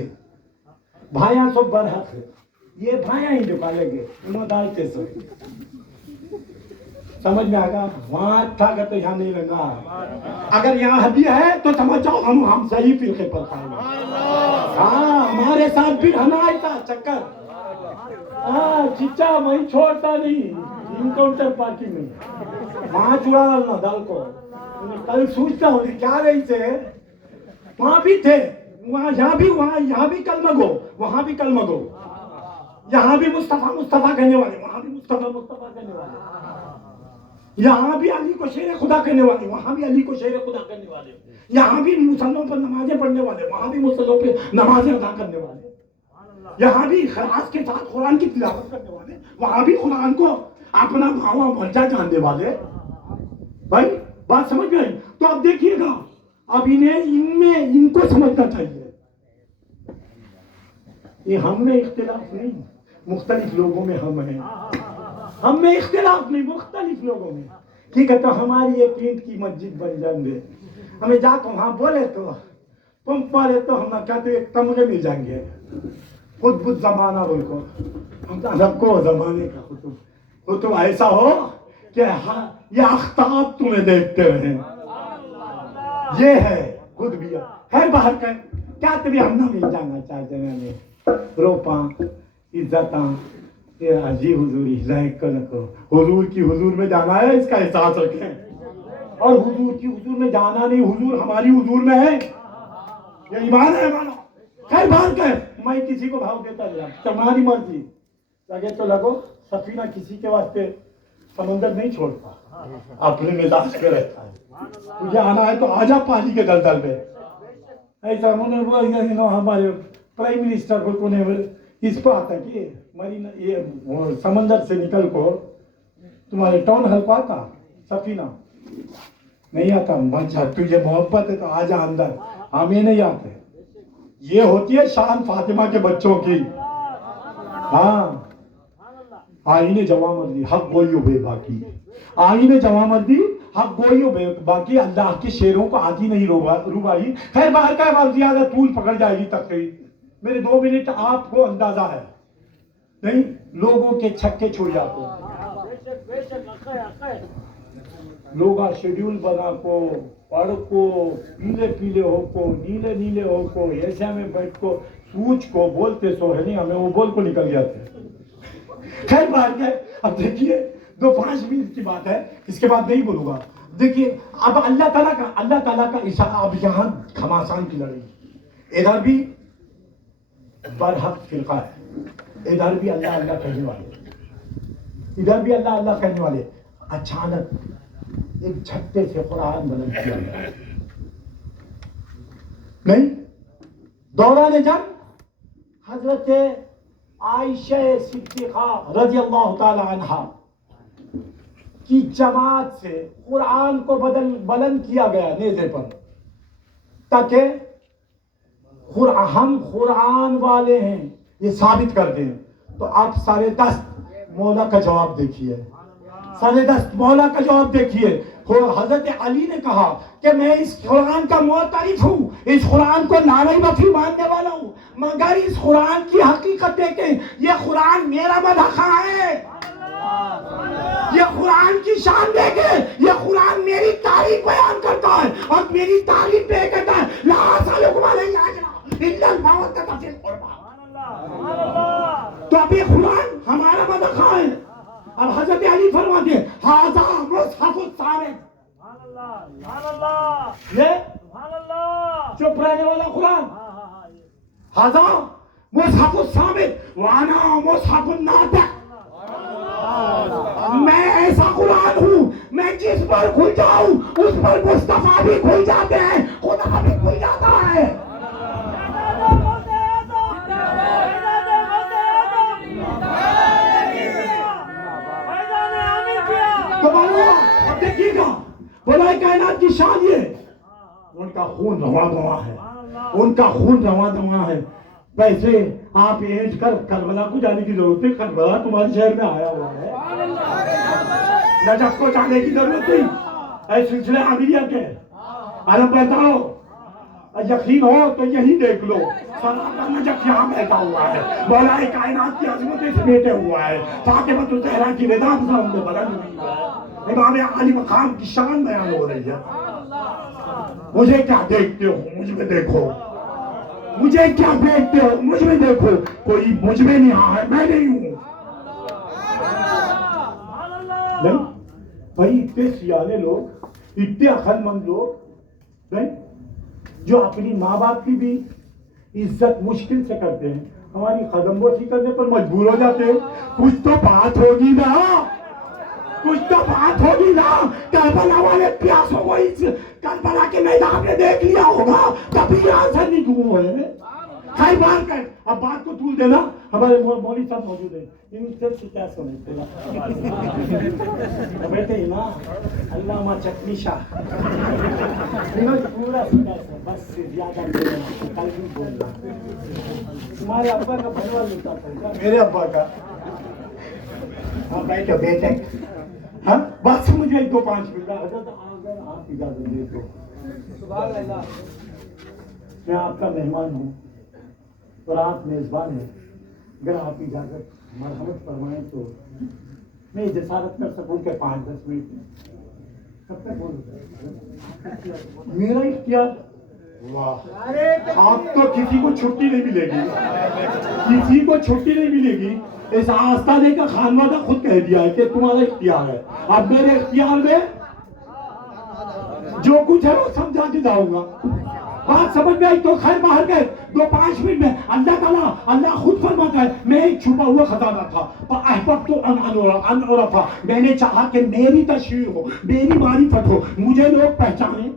بھائیاں سب برحق ہے. یہ بھائیاں ہی جو لیں گے انہوں ڈالتے سو سمجھ میں آگا. وہاں تھا کہ تو یہاں نہیں لگا. اگر یہاں بھی ہے تو سمجھ جاؤ ہم صحیح فرقے پر پائیں گے. ہاں ہمارے ساتھ بھی رہنا ایسا چکر. ہاں چچا وہیں چھوڑتا نہیں انکاؤنٹر پارٹی میں، وہاں چڑا ڈالنا دال کو. کل سوچتا ہوں کیا رہی تھے، وہاں بھی تھے، وہاں یہاں بھی کلمہ گو، وہاں بھی کلمہ گو. یہاں بھی مصطفیٰ کہنے والے، وہاں بھی مصطفیٰ کہنے والے. یہاں بھی علی کو شیر خدا کہنے والے، وہاں بھی علی کو شیر خدا کہنے والے. یہاں بھی مسلمانوں پر نمازیں پڑھنے والے، وہاں بھی مسلمانوں پہ نمازیں ادا کرنے والے. یہاں بھی اخلاص کے ساتھ قرآن کی تلاوت کرنے والے، وہاں بھی قرآن کو اپنا بھاوا بھرجا جاننے والے. بھائی بات سمجھ میں آئی؟ تو اب دیکھیے گا، اب ان کو سمجھنا چاہیے. یہ ہم میں اختلاف نہیں، مختلف لوگوں میں ہم ہیں. ہم میں اختلاف نہیں، مختلف لوگوں میں. ٹھیک ہے، تو ہماری ایک اینٹ کی مسجد بن جائیں گے. ہمیں جا کے وہاں بولے تو پمپ مارے تو ہم کہتے ایک کمرے مل جائیں گے. خود بود زمانہ بول کو ہم سب کو زمانے کا خطب ایسا ہو کہ یہ اختاب تمہیں دیکھتے رہیں. یہ ہے خود بھی ہے باہر کا. کیا تبھی ہم نہ مل جائیں گا چار جگہ میں روپاں عزتاں. یہ عجیب حضوری لائک کو حضور کی حضور میں جانا ہے، اس کا احساس رکھیں. اور حضور کی حضور میں جانا نہیں، حضور ہماری حضور میں ہے. یہ ایمان ہے ہمارا. خیر بار کہ میں کسی کو بھاؤ دیتا نہیں، تمہاری مرضی. لگے تو لگو. سفینہ کسی کے واسطے سمندر نہیں چھوڑتا، اپنے مزاج کے رہتا ہے. تجھے آنا ہے تو آجا پانی کے دلدل میں. ایسا ہمارے پرائم منسٹر کو نے اس پہ آتا کہ یہ سمندر سے نکل کو تمہارے ٹاؤن ہل کو آتا سفینہ نہیں آتا. بچہ تجھے محبت ہے تو آجا اندر، ہمیں نہیں آتے. یہ ہوتی ہے شان فاطمہ کے بچوں کی. ہاں آئین جوان مردی حق گوئی و بے باقی، آئین جوان مردی حق گوئی و بے باقی. اللہ کے شیروں کو آدھی نہیں ربائی. خیر باہر کا زیادہ طول پکڑ جائے گی تقریر. میرے 2 منٹ آپ کو اندازہ ہے نہیں، لوگوں کے چھکے چھوڑ جاتے ہیں. لوگ شیڈیول بنا کو پڑھ کو پیلے پیلے ہو کو نیلے نیلے ہو کو ایسے میں بیٹھ کو سوچ کو بولتے سو ہے نہیں، ہمیں وہ بول کو نکل جاتے. خیر بات ہے. اب دیکھیے 5 منٹ کی بات ہے، اس کے بعد نہیں بولوں گا. دیکھیے اب اللہ تعالیٰ کا اشارہ. اب یہاں گھماسان کی لڑائی، ادھر بھی برحق فرقہ ہے، ادھر بھی اللہ کہنے والے، ادھر بھی اللہ کہنے والے. اچانک ایک جھٹکے سے قرآن بلند کیا گیا. نہیں، دوران جنگ حضرت عائشہ صدیقہ رضی اللہ تعالی عنہا کی جماعت سے قرآن کو بلند کیا گیا نیزے پر، تاکہ ہم قرآن والے ہیں یہ ثابت کر دیں تو آپ سارے دست مولا کا جواب دیکھیے، سارے دست مولا کا جواب دیکھیے۔ حضرت علی نے کہا کہ میں اس قرآن کا معترف ہوں، اس قرآن کو نعرہ بفی ماننے والا ہوں، مگر اس قرآن کی حقیقت دیکھیں، یہ قرآن میرا مدحہ ہے، یہ قرآن کی شان دیکھیں، یہ قرآن میری تعریف بیان کرتا ہے اور میری تعریف پہ کہتا ہے لا اسألکم علیہ اجرا الا المودۃ فی القربى۔ تو اب یہ قرآن ہمارا مدحہ ہے۔ اب حضرت علی فرماتے ہیں ھذا مصحف الثابت، یہ چپ رہنے والا قرآن، ھذا مصحف الثابت وانا مصحف الناطق، میں ایسا قرآن ہوں میں جس پر کھل جاؤں اس پر مصطفیٰ بھی کھل جاتے ہیں، خدا بھی کھل جاتا ہے۔ تو اب دیکھیے گا خدا کائنات کی شان یہ، ان کا خون رواں رواں ہے، ان کا خون رواں رواں ہے۔ ویسے آپ اینٹ کر کربلا کو جانے کی ضرورت ہے، کربلا تمہارے شہر میں آیا ہوا ہے، نجف کو جانے کی ضرورت نہیں، اے سلسلہ عامریہ کے عرب بتاؤ، یقین ہو تو یہی دیکھ لو، سراپا نجف یہاں بیٹھا ہوا ہے، مولا کائنات کی عظمت سے بیٹھے ہوا ہے، فاطمۃ الزہرا کی رضا سامنے بلند ہوئی ہے، امام علی مقام کی شان بیان ہو رہی ہے۔ مجھے کیا دیکھتے ہو، مجھ میں دیکھو، مجھے کیا دیکھتے ہو، مجھ میں دیکھو، کوئی مجھ میں نہیں ہے، میں نہیں ہوں۔ نہیں بھائی، اتنے سیانے لوگ، اتنے عقل مند لوگ نہیں جو اپنی ماں باپ کی بھی عزت مشکل سے کرتے ہیں، ہماری قدم بوسی کرنے پر مجبور ہو جاتے ہیں۔ کچھ تو بات ہوگی نا، کچھ تو بات ہوگی نا۔ کربلا والے پیاسوں کو اس کربلا کے میدان میں دیکھ لیا ہوگا تبھی یہاں سے نہیں گم ہوئے۔ خیر بار کر، اب بات کو طول دینا، ہمارے مولوی صاحب موجود ہیں، ان سے کیا سمجھتے ہیں بیٹھے ہی نا، علامہ چٹنی شاہ پورا بس سے زیادہ کل بھی بول رہا، تمہارے ابا کا بھروا لکھا تھا، میرے ابا کا، ہاں بیٹھو بیٹے، ہاں بات سمجھ گئی، 2-5 منٹ حضرت آپ اجازت دے دو۔ سبحان اللہ، میں آپ کا مہمان ہوں اور آپ میزبان ہیں، اگر آپ اجازت مرحمت فرمائیں تو میں جسارت کر سکوں کہ 5-10 منٹ کب تک بولوں؟ میرا اختیار، واہ، آپ تو کسی کو چھٹی نہیں ملے گی، کسی کو چھٹی نہیں ملے گی۔ اس آستانے کا خانوادہ خود کہہ دیا ہے کہ تمہارا اختیار ہے، اب میرے اختیار میں جو کچھ ہے وہ سمجھا کے جاؤں گا۔ بات سمجھ میں آئی تو خیر باہر گئے 2-5 منٹ میں اللہ تعالیٰ، اللہ خود فرماتا ہے میں ایک چھپا ہوا خزانہ تھا، فَأَحْبَبْتُ أَنْ أُعْرَفَ، میں نے چاہا کہ میری تشہیر ہو، میری معرفت ہو، مجھے لوگ پہچانے،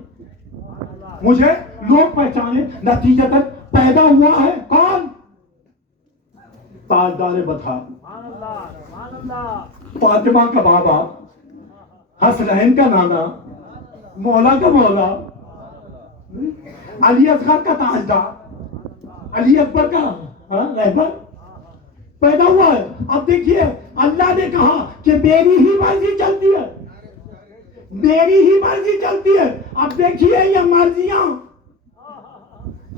مجھے لوگ پہچانے۔ نتیجتاً پیدا ہوا ہے کون؟ تاجدار بطحا، فاطمہ کا بابا، حسنین کا نانا، مولا کا مولا، علی اصغر کا تاجدار، علی اکبر کا رہبر پیدا ہوا ہے۔ اب دیکھیے اللہ نے کہا کہ میری ہی مرضی چلتی ہے، میری ہی مرضی چلتی ہے۔ اب دیکھیے یہ مرضیاں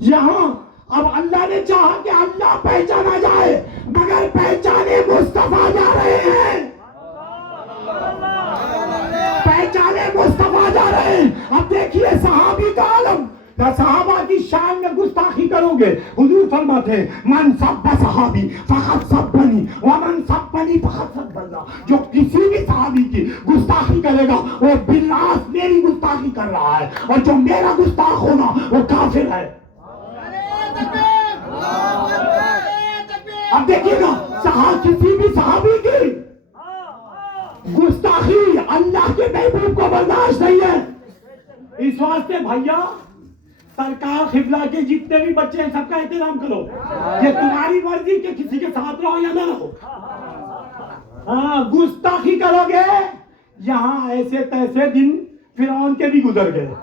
یہاں، اب اللہ نے چاہا کہ اللہ پہچانا جائے مگر پہچانے مصطفیٰ جا رہے ہیں، پہچانے مصطفیٰ جا رہے ہیں۔ اب دیکھیے صحابی کا عالم، صحابہ کی شان میں گستاخی کرو گے، حضور فرماتے ہیں من سب صحابی فقط سبنی ومن سبنی فقط سب اللہ، جو کسی بھی صحابی کی گستاخی کرے گا وہ بالراس میری گستاخی کر رہا ہے، اور جو میرا گستاخ ہونا وہ کافر ہے۔ اب دیکھیے گا کسی بھی صحابی کی گستاخی اللہ کے محبوب کو برداشت نہیں ہے۔ اس واسطے بھیا سرکار قبلہ کے جتنے بھی بچے ہیں سب کا احترام کرو، یہ تمہاری مرضی کہ کسی کے ساتھ رہو یا نہ رہو۔ ہاں گستاخی کرو گے، یہاں ایسے تیسے دن فرعون کے بھی گزر گئے،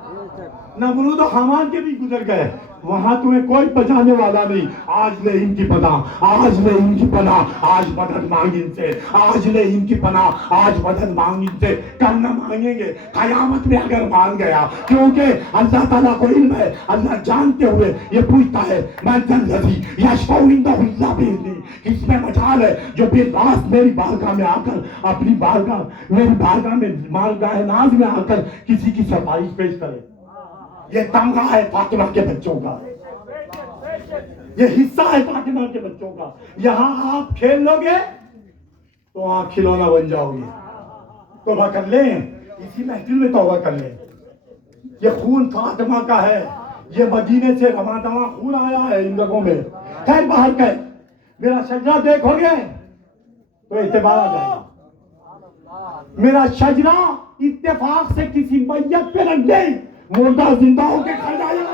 نمرود و حامان کے بھی گزر گئے، وہاں تمہیں کوئی بچانے والا نہیں. آج لے ان کی پناہ، آج لے ان کی پناہ، آج مدد مانگ ان سے، آج لے ان کی پناہ، آج مدد مانگ ان سے. کل نہ مانگیں گے، قیامت میں اگر مان گیا، کیونکہ اللہ تعالیٰ کو علم ہے. اللہ جانتے ہوئے یہ پوچھتا ہے من ذا الذی یشفع عنده الا باذنہ، کس میں مجال ہے جو بالراست میری بارگاہ میں آ کر اپنی بارگاہ، میری بارگاہ میں، بارگاہ ناز میں آ کر کسی کی سفارش پیش کرے. یہ تمغہ ہے فاطمہ کے بچوں کا، یہ حصہ ہے فاطمہ کے بچوں کا. یہاں آپ کھیل لو گے تو وہاں کھلونا بن جاؤ گے. توبہ کر لیں، اسی محفل میں توبہ کر لیں. یہ خون فاطمہ کا ہے، یہ مدینے سے رواں دواں خون آیا ہے ان لوگوں میں. خیر باہر کہ میرا شجرہ دیکھو گے تو اعتبار آ جائے گا. میرا شجرہ اتفاق سے کسی میت پہ رکھ دیں، مردہ زندہ ہو کے کھڑ جائے گا.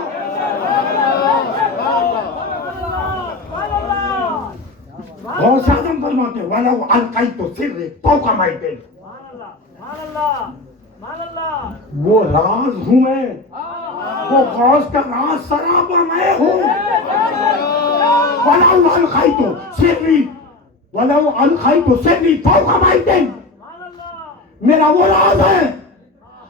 غوث اعظم فرماتے ہیں وَلَوْ أَلْقَيْتُ سِرِّي فَوْقَ مَيْتٍ، وہ راز ہوں میں، وہ غوث کا راز سرابہ میں ہوں. وَلَوْ أَلْقَيْتُ سِرِّي، وَلَوْ أَلْقَيْتُ سِرِّي فَوْقَ مَيْتٍ، میرا وہ راز ہے.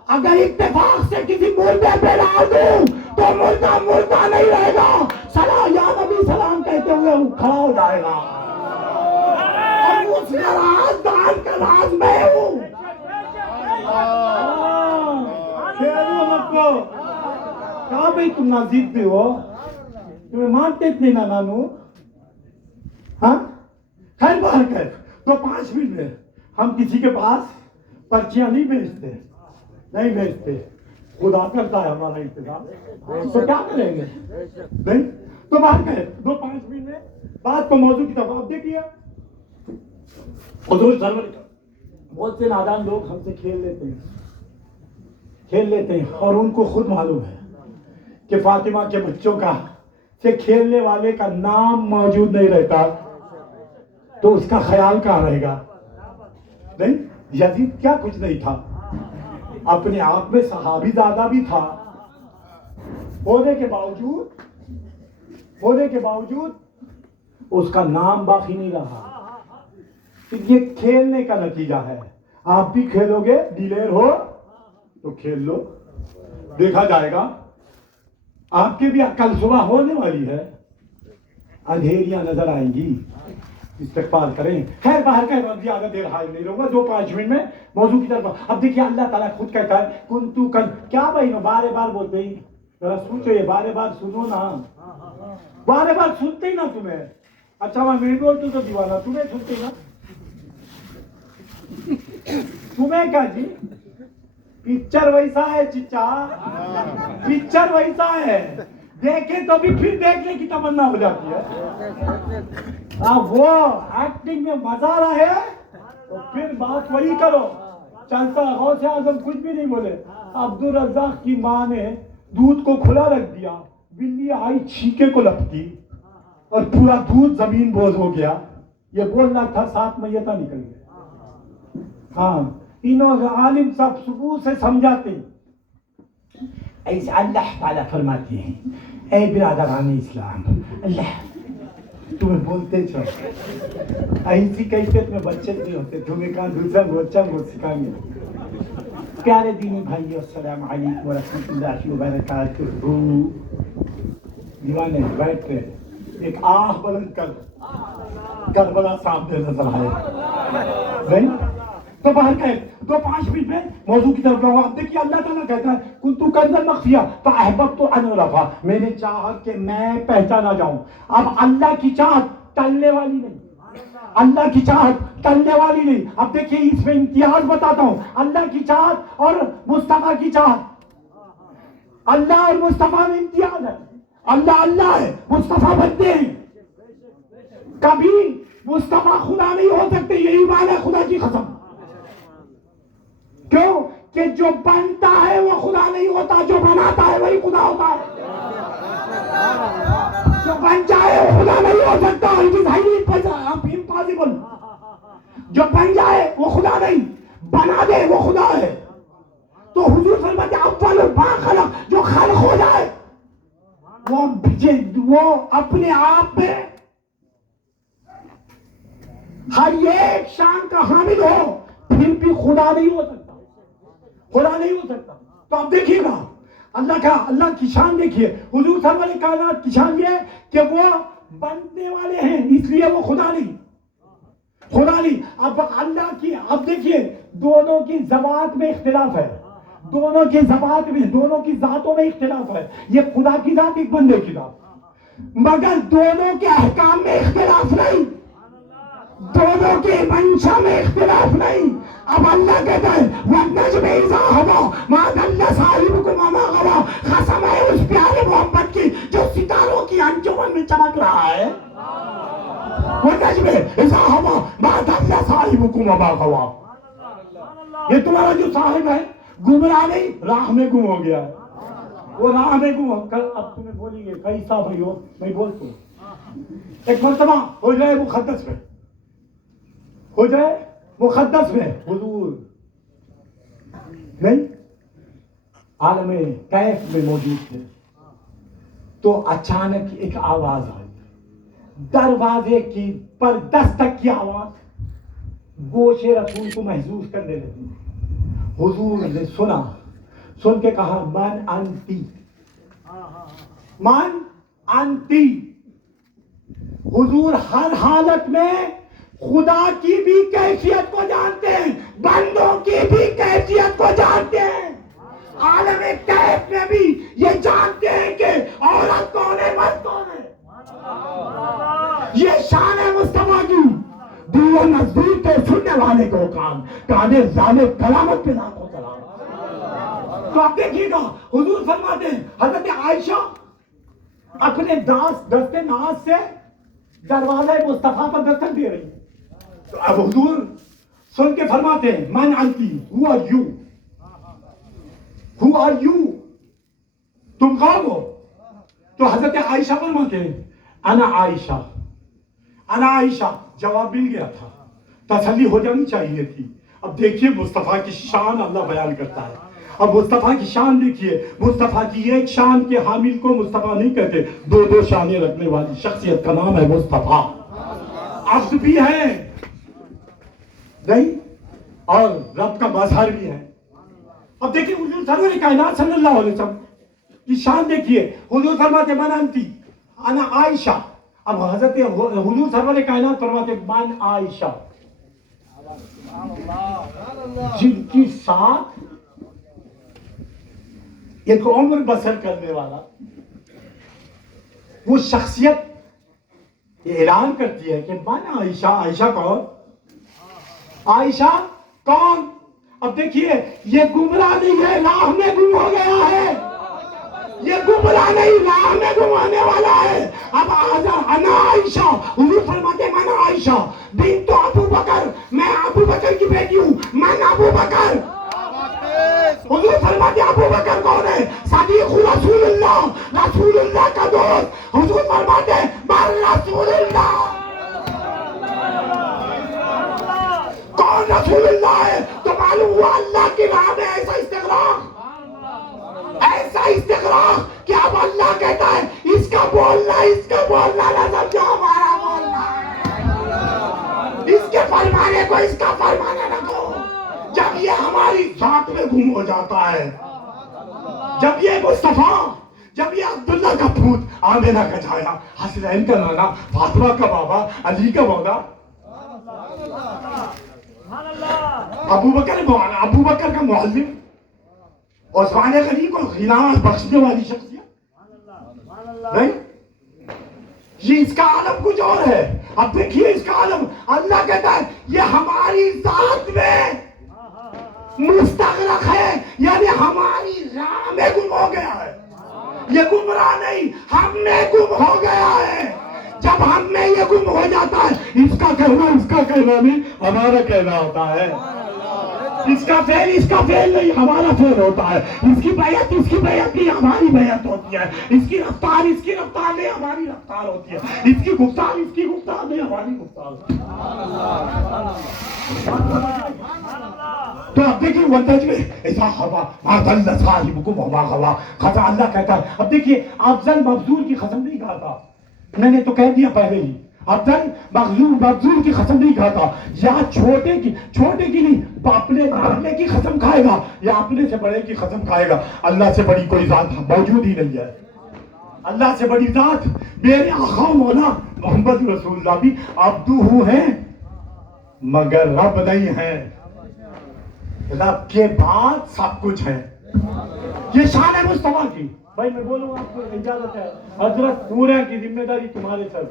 اگر اتفاق سے کسی مردے پہ ڈال دوں تو مردہ مردہ نہیں رہے گا، سلام یا نبی سلام کہتے ہوئے وہ کھڑا ہو جائے گا. اور اس کا راز دان کا راز میں ہوں. کھیلو مت کو کہا بھئی تم نازید بھی ہو، تمہیں مانتے اتنے نہ نانو. ہاں خیر باہر کہ تو 5 منٹ میں ہم کسی کے پاس پرچیاں نہیں بھیجتے، نہیں بھیجتے. خدا کرتا ہے ہمارا انتظام، تو کیا کریں گے؟ نہیں تو بات کریں 2-5 منٹ میں بات کو موضوع کی طرف. آپ دیکھیے حضور سرور بہت سے نادان لوگ ہم سے کھیل لیتے ہیں اور ان کو خود معلوم ہے کہ فاطمہ کے بچوں کا سے کھیلنے والے کا نام موجود نہیں رہتا تو اس کا خیال کہاں رہے گا. نہیں یزید کیا کچھ نہیں تھا، اپنے آپ میں صحابی زیادہ بھی تھا، ہونے کے باوجود اس کا نام باقی نہیں رہا. یہ کھیلنے کا نتیجہ ہے. آپ بھی کھیلو گے، دلیر ہو تو کھیل لو، دیکھا جائے گا. آپ کی بھی کل صبح ہونے والی ہے، اندھیریاں نظر آئیں گی، استقبال کریں. خیر باہر کا زیادہ دیر حاضر نہیں رہوں گا، 2-5 منٹ میں موضوع کی طرف. اب دیکھیے اللہ تعالیٰ خود کہتا ہے کنتو کن، کیا بھائی میں بار بار بولتے ہی ذرا سوچو، یہ بار بار سنو نا، بار بار سنتے ہی نا تمہیں. اچھا میں بولتا تو دیوانا تمہیں سنتے نا، تمہیں کیا جی. پکچر ویسا ہے چچا، پکچر ویسا ہے، دیکھیں تو بھی پھر دیکھنے کی تمنا ہو جاتی ہے. وہ ایکٹنگ میں مزہ رہے تو پھر بات وہی کرو. چلتا غوث اعظم کچھ بھی نہیں بولے. عبدالرزاق کی ماں نے دودھ کو کھلا رکھ دیا، بلی آئی چھینکے کو لپکی اور پورا دودھ زمین بوز ہو گیا. یہ بولنا تھا 7 میتیں نکل گئے. ہاں انہوں عالم صاحب صبح سے سمجھاتے ہیں. ایسے اللہ تعالیٰ فرماتے ہیں اے برادران اسلام، اللہ تمہیں بولتے چھو ایسی کیفیت میں بچے نہیں ہوتے، تمہیں کہاں دوسرا بچہ وہ سکھائیں گے. پیارے دینی بھائیو السلام علیکم ورحمۃ اللہ وبرکاتہ. دیوانے بیٹھ کے ایک آہ بلند کر کربلا سامنے نظر آئے. نہیں تو باہر کہ 2-5 منٹ میں موضوع کی طرف رہو. آپ دیکھیے اللہ تعالیٰ کہتا ہے کنتو کنزا مخفیہ فاحببت ان اعرف، میں نے چاہا کہ میں پہچانا جاؤں. اب اللہ کی چاہت ٹلنے والی نہیں، اللہ کی چاہت ٹلنے والی نہیں. اب دیکھیے اس میں امتیاز بتاتا ہوں اللہ کی چاہت اور مصطفیٰ کی چاہت. اللہ اور مصطفیٰ میں امتیاز ہے. اللہ ہے، مصطفیٰ بنتے ہیں. کبھی مصطفیٰ خدا نہیں ہو سکتے، یہی بات ہے خدا کی قسم. کیوں کہ جو بنتا ہے وہ خدا نہیں ہوتا، جو بناتا ہے وہی خدا ہوتا ہے. جو بن جائے وہ خدا نہیں ہو سکتا، امپاسبل. جو بن جائے وہ خدا نہیں، بنا دے وہ خدا ہے. تو حضور فرماتے اول ما خلق، جو خلق ہو جائے وہ اپنے آپ میں ہر ایک شان کا حامل ہو، پھر بھی خدا نہیں ہو سکتا، خدا نہیں ہو سکتا۔ تو آپ دیکھیے گا اللہ کی شان دیکھیے، حضور سرور کائنات کی شان یہ ہے کہ وہ بننے والے ہیں، اس لیے وہ خدا نہیں۔ اب اللہ کی، اب دیکھیے دونوں کی ذوات میں اختلاف ہے، دونوں کی ذوات میں، دونوں کی ذاتوں میں اختلاف ہے، یہ خدا کی ذات ایک بندے کی ذات، مگر دونوں کے احکام میں اختلاف نہیں، دونوں کے منشا میں اختلاف نہیں۔ اب اللہ کہتا ہے وَالنَّجْمِ إِذَا هَوَىٰ مَا ضَلَّ صَاحِبُكُمْ وَمَا غَوَىٰ، قسم ہے اس پیارے محمد کی جو ستاروں کی انجمن میں چمک رہا ہے۔ وَالنَّجْمِ إِذَا هَوَىٰ مَا ضَلَّ صَاحِبُكُمْ وَمَا غَوَىٰ، یہ تمہارا جو صاحب ہے گمراہ نہیں، راہ میں گم ہو گیا ہے، وہ راہ میں گم ہو کر، اب تمہیں بولیں گے کیسا بھائی ہو، میں بولتا ہوں ایک مرتبہ ہو جائے مقدس میں، ہو جائے مقدس میں حضور نہیں عالم کیف میں موجود تھے، تو اچانک ایک آواز آئی، دروازے کی پر دستک کی آواز گوش رسول کو محظوظ کرنے لگی۔ حضور نے سنا، سن کے کہا من انتی، من انتی۔ حضور ہر حالت میں خدا کی بھی کیفیت کو جانتے ہیں، بندوں کی بھی کیفیت کو جانتے ہیں، عالم کیف میں بھی یہ جانتے ہیں کہ عورت کون ہے، مرد کون ہے۔ یہ شان ہے مصطفیٰ کی، دور نزدیک کے سننے والے کو کان، کانے ظالم کلامت پہ لاکھوں سلام۔ تو آپ دیکھیے گا حضور فرماتے ہیں حضرت عائشہ اپنے دستے ناز سے دروازے مصطفیٰ پر دستک دے رہی ہیں، تو اب حضور سن کے فرماتے ہیں من انتی، who are you، who are you، تم کون ہو؟ تو حضرت عائشہ فرماتے ہیں انا عائشہ، انا عائشہ۔ جواب مل گیا تھا، تسلی ہو جانی چاہیے تھی۔ اب دیکھیے مصطفیٰ کی شان اللہ بیان کرتا ہے، اب مصطفیٰ کی شان دیکھیے، مصطفیٰ کی ایک شان کے حامل کو مصطفیٰ نہیں کہتے، دو شانیں رکھنے والی شخصیت کا نام ہے مصطفیٰ، عبد بھی ہے نہیں اور رب کا مظہر بھی ہے۔ اب دیکھیے حضور سرور کائنات صلی اللہ علیہ وسلم کی شان دیکھیے، حضور فرماتے من انتی انا عائشہ، اب حضرت حضور سرور کائنات فرماتے من عائشہ، جن کی ساتھ ایک عمر بسر کرنے والا وہ شخصیت اعلان کرتی ہے کہ من عائشہ، عائشہ کون، عائشہ کون؟ اب دیکھیے یہ گمراہ نہیں ہے، راہ میں گم ہو گیا ہے، یہ گمراہ نہیں، راہ میں گمانے والا ہے۔ اب انا عائشہ، حضور فرماتے من عائشہ بنت ابو بکر، میں ابو بکر کی بیٹی ہوں، من ابو بکر۔ حضور فرماتے ابو بکر کون ہے؟ صدیق رسول اللہ، رسول اللہ کا دوست۔ حضور فرماتے من رسول اللہ، کون رسول اللہ ہے؟ تو معلوم ہوا اللہ کی راہ میں ایسا استغراق کہ اب اللہ کہتا ہے اس کا بولنا نہ سمجھو ہمارا بولنا ہے، اس کے فرمانے کو اس کا فرمانا رکھو۔ جب یہ ہماری ذات میں گم ہو جاتا ہے، جب یہ مصطفیٰ، جب یہ عبداللہ کا پھوت، آمینہ کا جایا، حسنین کا نانا، فاطمہ کا بابا، علی کا مولا، ابو بکر کا معلم، عثمان غنی کو غنیمت بخشنے والی شخصیت نہیں، یہ اس کا عالم کچھ اور ہے۔ اب دیکھیے اس کا عالم، اللہ کہتا ہے یہ ہماری ذات میں مستغرق ہے، یعنی ہماری راہ میں گم ہو گیا ہے، یہ گمراہ نہیں، ہم میں گم ہو گیا ہے۔ جب ہم میں یہ گم ہو جاتا ہے، اس کا کہنا نہیں، ہمارا کہنا ہوتا ہے، اس کا فعل نہیں، ہمارا فعل ہوتا ہے، اس کی بیعت نہیں، ہماری بیعت ہوتی ہے، اس کی رفتار نہیں، ہماری رفتار ہوتی ہے، اس کی گفتار نہیں، ہماری گفتار ہوتی ہے۔ تو اب دیکھیے والنجم اذا ہوا ما ضل صاحبکم وما غوا. خدا اللہ کہتا ہے. اب دیکھیے افضل مبذول کی قسم نہیں کھاتا, میں نے تو کہہ دیا پہلے ہی, افضل مبذول کی قسم نہیں کھاتا, یا چھوٹے کی نہیں, اپنے بڑے کی قسم کھائے گا یا اپنے سے بڑے کی قسم کھائے گا. اللہ سے بڑی کوئی ذات موجود ہی نہیں ہے. اللہ سے بڑی ذات میرے آقا مولا محمد رسول اللہ بھی عبدہ ہیں مگر رب نہیں ہے. رب کے بعد سب کچھ ہے. یہ شان ہے مصطفیٰ کی. بھائی میں بولوں آپ کو اجازت ہے, حضرت نور ہے کی ذمہ داری تمہارے سر.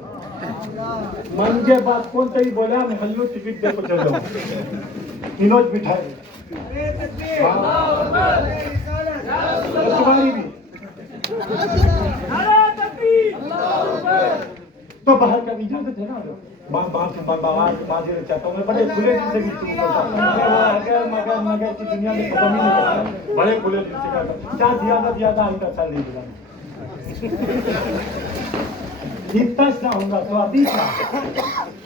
منجے بات کون صحیح بولا, میں ہلو ٹکٹ دے کو چل جاؤں, انوج بٹھائے تمہاری بھی. تو باہر کا اجازت ہے نا, چاہتا ہوں میں بڑے کھلے دل سے بھی مگر کی دنیا میں ختم ہی نہیں کرتا, بڑے کھلے دل سے کرتا, کیا زیادہ آئی کا سال نہیں دلا اتنا نہ ہوگا تو ابھی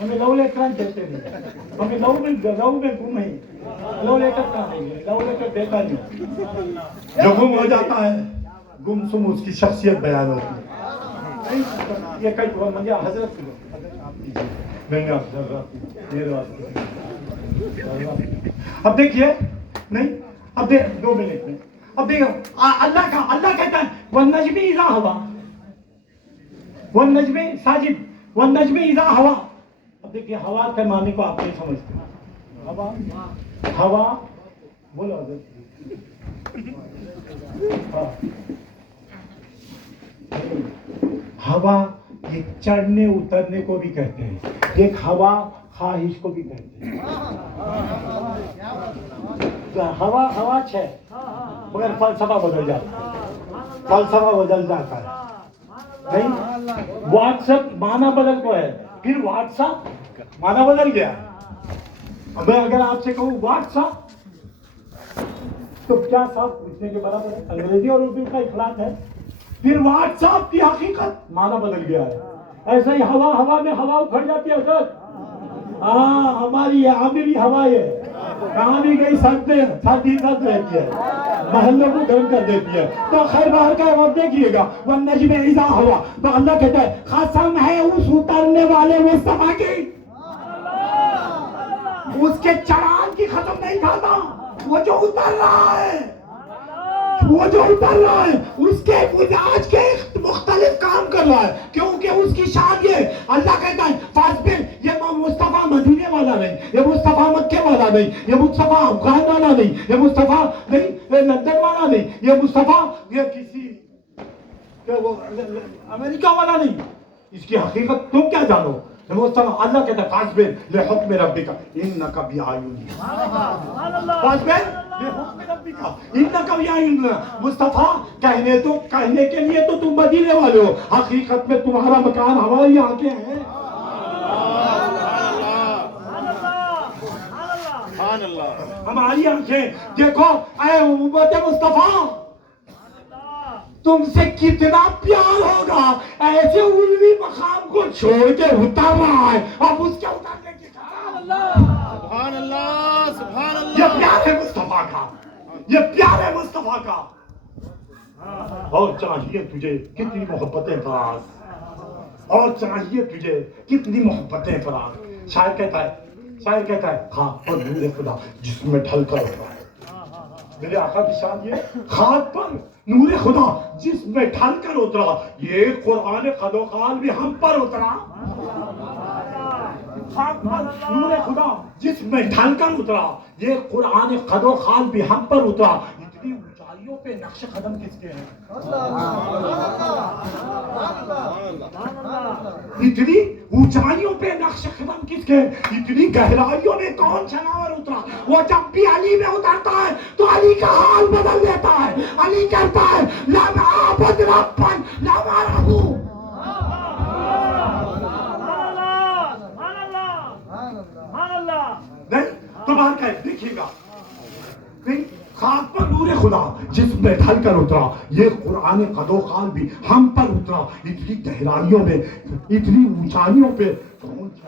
ہمیں لو لے کر دیتے نہیں, ہمیں لو میں گم ہے, لو لے کر کہاں نہیں ہے, لو لے کر دیتا نہیں. جو گم ہو جاتا ہے گم سم اس کی شخصیت بیان ہوتی ہے. یہ کئی مجھے حضرت کی اب دیکھیے نہیں, اب دیکھ 2 منٹ میں, اب دیکھو اللہ کہتا ہے والنجم اذا ہوا, والنجم ساجد, والنجم اذا ہوا. اب دیکھیے ہوا کے معنی کو آپ نہیں سمجھتے. ہوا بولو ہوا یہ چڑھنے اترنے کو بھی کہتے ہیں, ایک ہوا خواہش کو بھی کہتے ہیں. ہوا ہے مگر فلسفہ بدل جاتا ہے, نہیں. واٹس ایپ معنی بدل کو ہے, پھر واٹس ایپ معنی بدل گیا. میں اگر آپ سے کہوں واٹس ایپ تو کیا صاحب پوچھنے کے برابر ہے, انگریزی اور اردو کا اخلاق ہے. پھر واٹس ایپ کی حقیقت معنی بدل گیا ہے. ایسا ہی ہوا میں ہوا اکھڑ جاتی ہے سر. ہاں ہماری عامری ہوا ہے, کہاں بھی گئی سردی رہتی ہے, محلوں کو گرم کر دیتی ہے. تو خیر باہر کا وقت دیکھیے گا والنجم اذا ہوا, تو اللہ کہتا ہے قسم ہے اس اترنے والے مصطفیٰ کی, اس کے چڑھان کی ختم نہیں کھاتا. وہ جو اتر رہا ہے اس کے مزاج کے مختلف کام کر رہا ہے, کیونکہ اس کی شان یہ. اللہ کہتا ہے فاصبر, یہ مصطفیٰ مدینے والا نہیں, یہ مصطفیٰ مکے والا نہیں, یہ مصطفیٰ افغان والا نہیں, یہ مصطفیٰ نہیں لندن والا نہیں, یہ مصطفیٰ یہ کسی امریکہ والا نہیں. اس کی حقیقت تم کیا جانو. اللہ کہتا ہے فاصبر لحکم ربک انک بأعیننا, فاصبر لحکم ربک انک بأعیننا. مصطفیٰ کہنے کے لیے تو تم مدینے والے ہو, حقیقت میں تمہارا مکان ہماری آنکھیں ہیں. ہماری آنکھیں. دیکھو اے امت مصطفیٰ, تم سے کتنا پیار ہوگا, ایسے علوی مقام کو چھوڑ کے اتر رہا ہے, اب اس کے اترنے کی سبحان اللہ سبحان اللہ. یہ پیار ہے مصطفیٰ کا, یہ پیار ہے مصطفیٰ کا. اور چاہیے تجھے کتنی محبتیں فراز, اور چاہیے تجھے کتنی محبتیں فراز. شاعر کہتا ہے خاک پر نور خدا جس میں ڈھل کر اترا ہے. میرے آقا کی شان یہ, خاک پر نور خدا جس میں ڈھل کر اترا, یہ قرآن قد و قال بھی ہم پر اترا. خاک پر نور خدا جس میں ڈھل کر اترا, یہ قرآن قد و قال بھی ہم پر اترا. اتنی اونچائیوں پہ نقش قدم کس کے ہیں, اتنی اونچائیوں پہ نقش قدم کس کے, اتنی گہرائیوں میں کون جناور اترا. وہ جب بھی علی میں اترتا ہے تو علی کا حال بدل دیتا ہے. علی کہتا ہے لم اعبد ربا لم ارہ. نہیں تو بات ہے, دیکھیے گا خاک پر نور خدا جس میں ڈھل کر اترا, یہ قرآن قد و قال بھی ہم پر اترا. اتنی گہرائیوں میں اتنی اونچائیوں پہ کون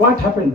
What happened?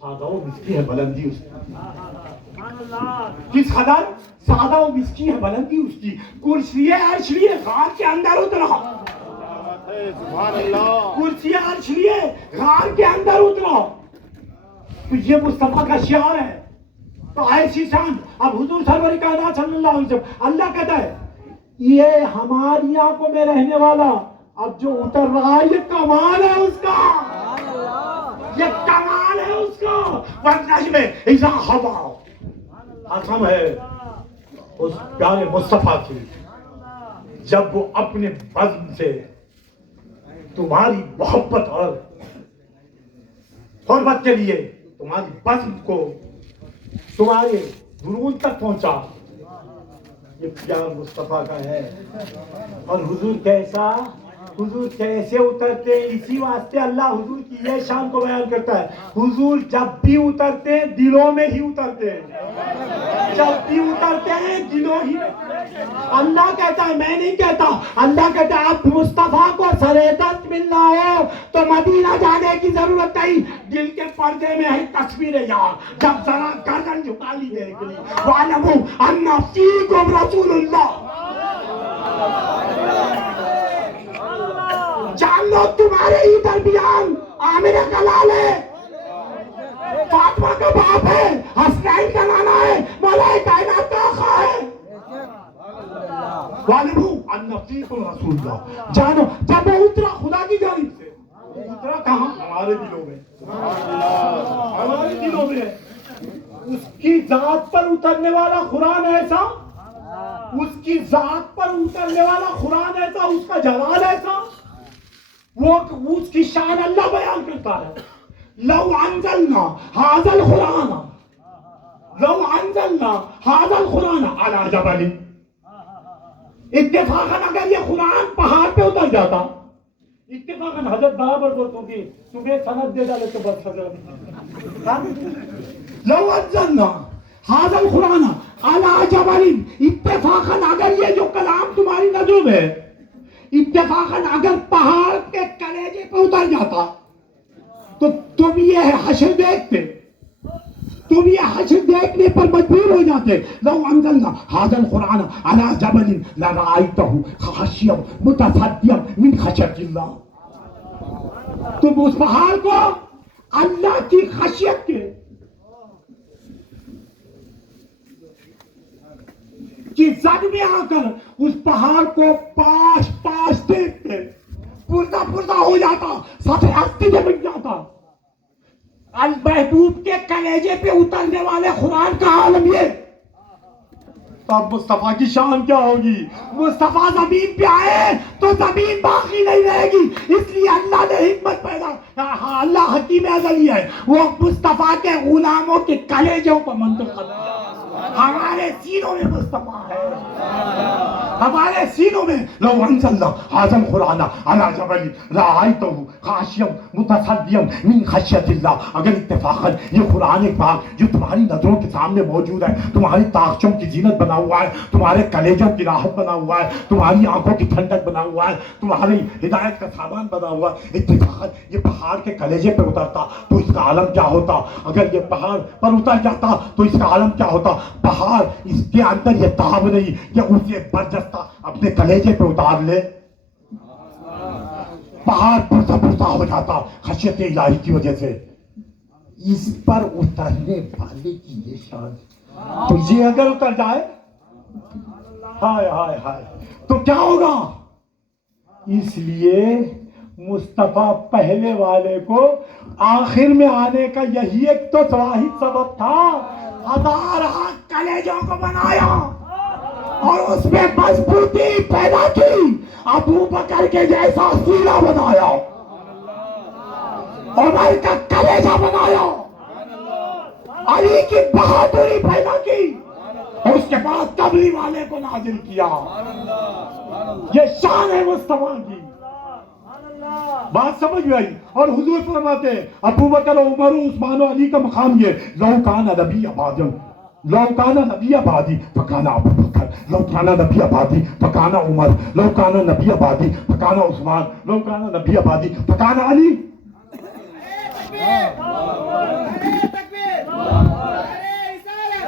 سادہ و مسکی ہے بلندی اس کی، کس قدر سادہ و مسکی ہے بلندی اس کی. کرسی عرش لیے غار کے اندر اترا، کرسی عرش لیے غار کے اندر اترا. تو یہ مصطفیٰ کا شعار ہے. تو ایسی شان اب حضور سرور کائنات صلی اللہ علیہ وسلم اللہ کہتا ہے یہ ہماری آنکھوں میں رہنے والا اب جو اتر رہا ہے یہ کمال ہے اس کا، یہ کمال ہے اس کا. والنجم اذا ہوا، قسم ہے اس پیارے مصطفیٰ کی جب وہ اپنے بزم سے تمہاری محبت اور حرمت کے لیے تمہاری بزم کو تمہارے درون تک پہنچا. یہ پیار مصطفیٰ کا ہے. اور حضور کیسے اترتے ہیں، اسی واسطے اللہ حضور کی یہ شان کو بیان کرتا ہے. حضور جب بھی اترتے ہیں دلوں میں ہی اترتے ہیں، جب بھی اترتے ہیں دلوں ہی. اللہ کہتا ہے، میں نہیں کہتا، اللہ کہتا ہے اب مصطفیٰ کو سرے دست ملنا ہو تو مدینہ جانے کی ضرورت نہیں، دل کے پردے میں ہے تصویر یار. جب ذرا گردن جھکا لی میرے کے لیے وَاعْلَمُوا أَنَّ فِيكُمْ رَسُولُ اللَّهِ، جان لو تمہارے ہی درمیان عامر کا لال ہے، فاطمہ کا باپ ہے، حسنین کا نانا ہے، مولا کائنات کا آقا ہے. وَاعْلَمُوا أَنَّ فِيكُمْ رَسُولُ اللَّهِ. جانو جب وہ اترا خدا کی جانب سے، اترا کہاں؟ ہمارے دلوں میں، ہمارے دلوں میں. اس کی ذات پر اترنے والا قرآن ایسا، اس کی ذات پر اترنے والا قرآن ایسا، اس کا جلال ایسا، وہ اس کی شان اللہ بیان کرتا ہے. لو انزلنا هذا القرآن، لو انزلنا هذا القرآن على جبل، اتفاقاً اگر یہ قرآن پہاڑ پہ اتر جاتا، اتفاقاً حضرت برابر بولتوں کی تمہیں سند دے ڈالے تو بس حضرت. لو انزلنا هذا القرآن على جبل، اتفاقاً اگر یہ جو کلام تمہاری نظروں میں اتفاقاً اگر پہاڑ کے کلیجے پہ اتر جاتا تو تم یہ حشر دیکھتے، تم یہ حشر دیکھنے پر مجبور ہو جاتے. لو انزلنا هذا القرآن على جبل لرأيته خاشعا متصدعا من خشية الله. تم اس پہاڑ کو اللہ کی خشیت کے کی زد میں آ کر اس پہاڑ کو پاش پاش دیکھتے، پردہ پردہ ہو جاتا، سطح ہستی سے مٹ جاتا. المحبوب کے کلیجے پہ اترنے والے قرآن کا عالم یہ. اب مصطفیٰ کی شان کیا ہوگی؟ مصطفیٰ زمین پہ آئے تو زمین باقی نہیں رہے گی. اس لیے اللہ نے حکمت پیدا، اللہ حکیم ازلی ہے، وہ مصطفیٰ کے غلاموں کے کلیجوں کو منتقل کیا. ہمارے سینوں میں مصطفیٰ ہے، ہمارے سینوں میں. لو انزلنا هذا القرآن على جبل لرأيته خاشعا متصدعا من خشية الله. اگر اتفاقاً یہ قرآن پاک جو تمہاری نظروں کے سامنے موجود ہے، تمہاری طاقتوں کی زینت بنا ہوا ہے، تمہارے کلیجوں کی راحت بنا ہوا ہے، تمہاری آنکھوں کی ٹھنڈک بنا ہوا ہے، تمہاری ہدایت کا سامان بنا ہوا ہے، اتفاقاً یہ پہاڑ کے کلیجے پہ اترتا تو اس کا عالم کیا ہوتا؟ اگر یہ پہاڑ پر اتر جاتا تو اس کا عالم کیا ہوتا؟ پہاڑ اس کے اندر یہ تاب نہیں کہ اسے برجستہ اپنے کلیجے پہ اتار لے، پہاڑ پرتا پرتا ہو جاتا خشیت الہی کی وجہ سے. اس پر اترنے والے کی یہ شان، تو یہ اگر اتر جائے ہائے ہائے ہائے تو کیا ہوگا؟ اس لیے مصطفیٰ پہلے والے کو آخر میں آنے کا یہی ایک تو واحد سبب تھا. ہزار کلیجوں کو بنایا اور اس میں مضبوطی پیدا کی، ابو بکر کے جیسا سینہ بنایا، عمر کا کلیجہ بنایا، علی کی بہادری پیدا کی، اور اس کے بعد قبری والے کو نازل کیا. یہ شان ہے مصطفیٰ کی. بات سمجھ میں آئی؟ اور حضور فرماتے ہیں ابو بکر و عمر و عثمان و علی کا مقام یہ، لو کان نبی آبادی، لو کان نبی آبادی فکان ابو بکر، لو کان نبی آبادی فکان عمر، لو کان نبی آبادی فکان عثمان، لو کان نبی آبادی فکان علی.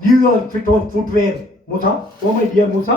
you are fit on footwear Musa, oh my dear Musa,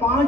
5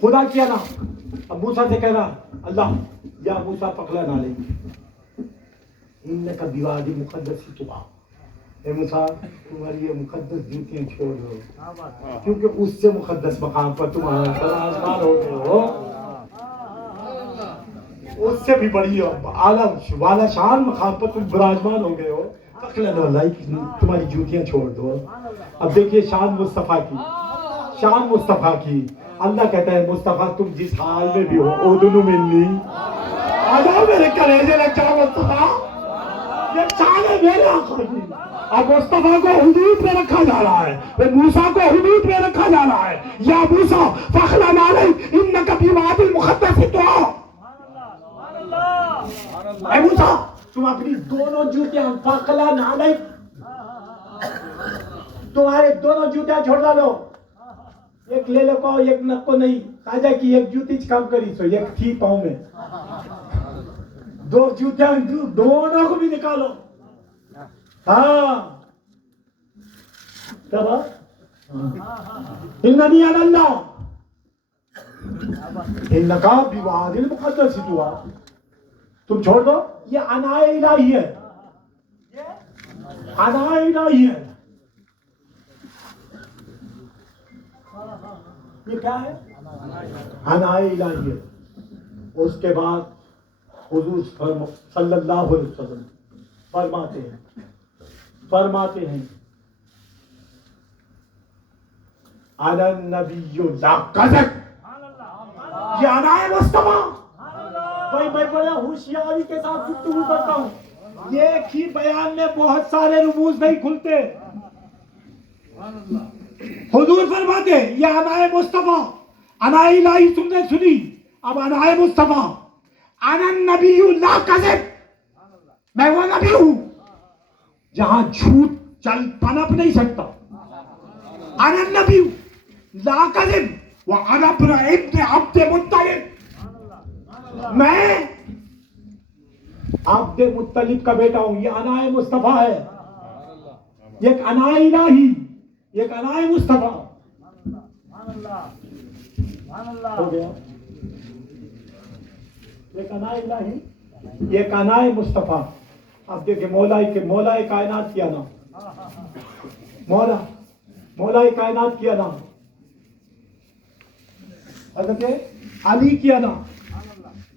خدا کیا نا. اب موسیٰ سے کہہ رہا اللہ یا موسیٰ فقلن علیک انک بوادی مقدس طویٰ. اے موسیٰ تمہاری یہ مقدس جوتیاں چھوڑ دو کیونکہ اس سے مقدس مقام پر تم آسمان ہو گئے ہو. اس سے بھی بڑی اعلیٰ والا شان مقام پر تم براجمان ہو گئے ہو. فقلن علیک تمہاری جوتیاں چھوڑ دو. اب دیکھیے شان مصطفیٰ کی. اللہ کہتا ہے مصطفیٰ تم جس حال میں بھی ہو اودنو منی آ جاؤ میرے کلیجے میں. کیا مصطفیٰ یہ شان ہے میرے آقا کی. اب مصطفیٰ کو حدود میں رکھا جا رہا ہے, موسیٰ کو حدود میں رکھا جا رہا ہے. یا موسیٰ فخلن علیک انک بوادی المقدس طویٰ. اے موسیٰ تم اپنی دونوں جوتیاں فخلن علیک تمہارے دونوں جوتیاں چھوڑ ڈالو. ایک لے لو کو ایک نکو نہیں خواجہ کی ایک جوتی کم کری سو ایک تھی پاؤں میں. دو جوتیاں دونوں کو بھی نکالو. ہاں تب اننی انا اللہ انکا بوادی المقدس طویٰ. تم چھوڑ دو. یہ عنایت الہی ہے, عنایت الہی ہے. یہ کیا ہے؟ عنایت الہی ہے. اس کے بعد حضور صلی اللہ علیہ وسلم فرماتے ہیں انا النبی لا کذب. یہ عنایت مصطفیٰ. بھائی میں بڑا ہوشیاری کے ساتھ گفتگو کرتا ہوں. ایک ہی بیان میں بہت سارے رموز نہیں کھلتے. حضور فرماتے ہیں یہ عنایت مصطفیٰ, عنایت الہی تم نے سنی. اب عنایت مصطفیٰ انا النبی لا کذب. میں وہ نبی ہوں جہاں جھوٹ چل پنپ نہیں سکتا. انا النبی لا کذب وانا ابن عبد مطلب. میں عبد مطلب کا بیٹا ہوں. یہ عنایت مصطفیٰ ہے. ایک عنایت الہی, ایک عنایت مصطفیٰ. ہو گیا. ایک عنایت الہی, ایک عنایت مصطفیٰ. اب دیکھیں مولا کائنات کیا نام, مولا کائنات کیا نام حضرت علی کیا نام.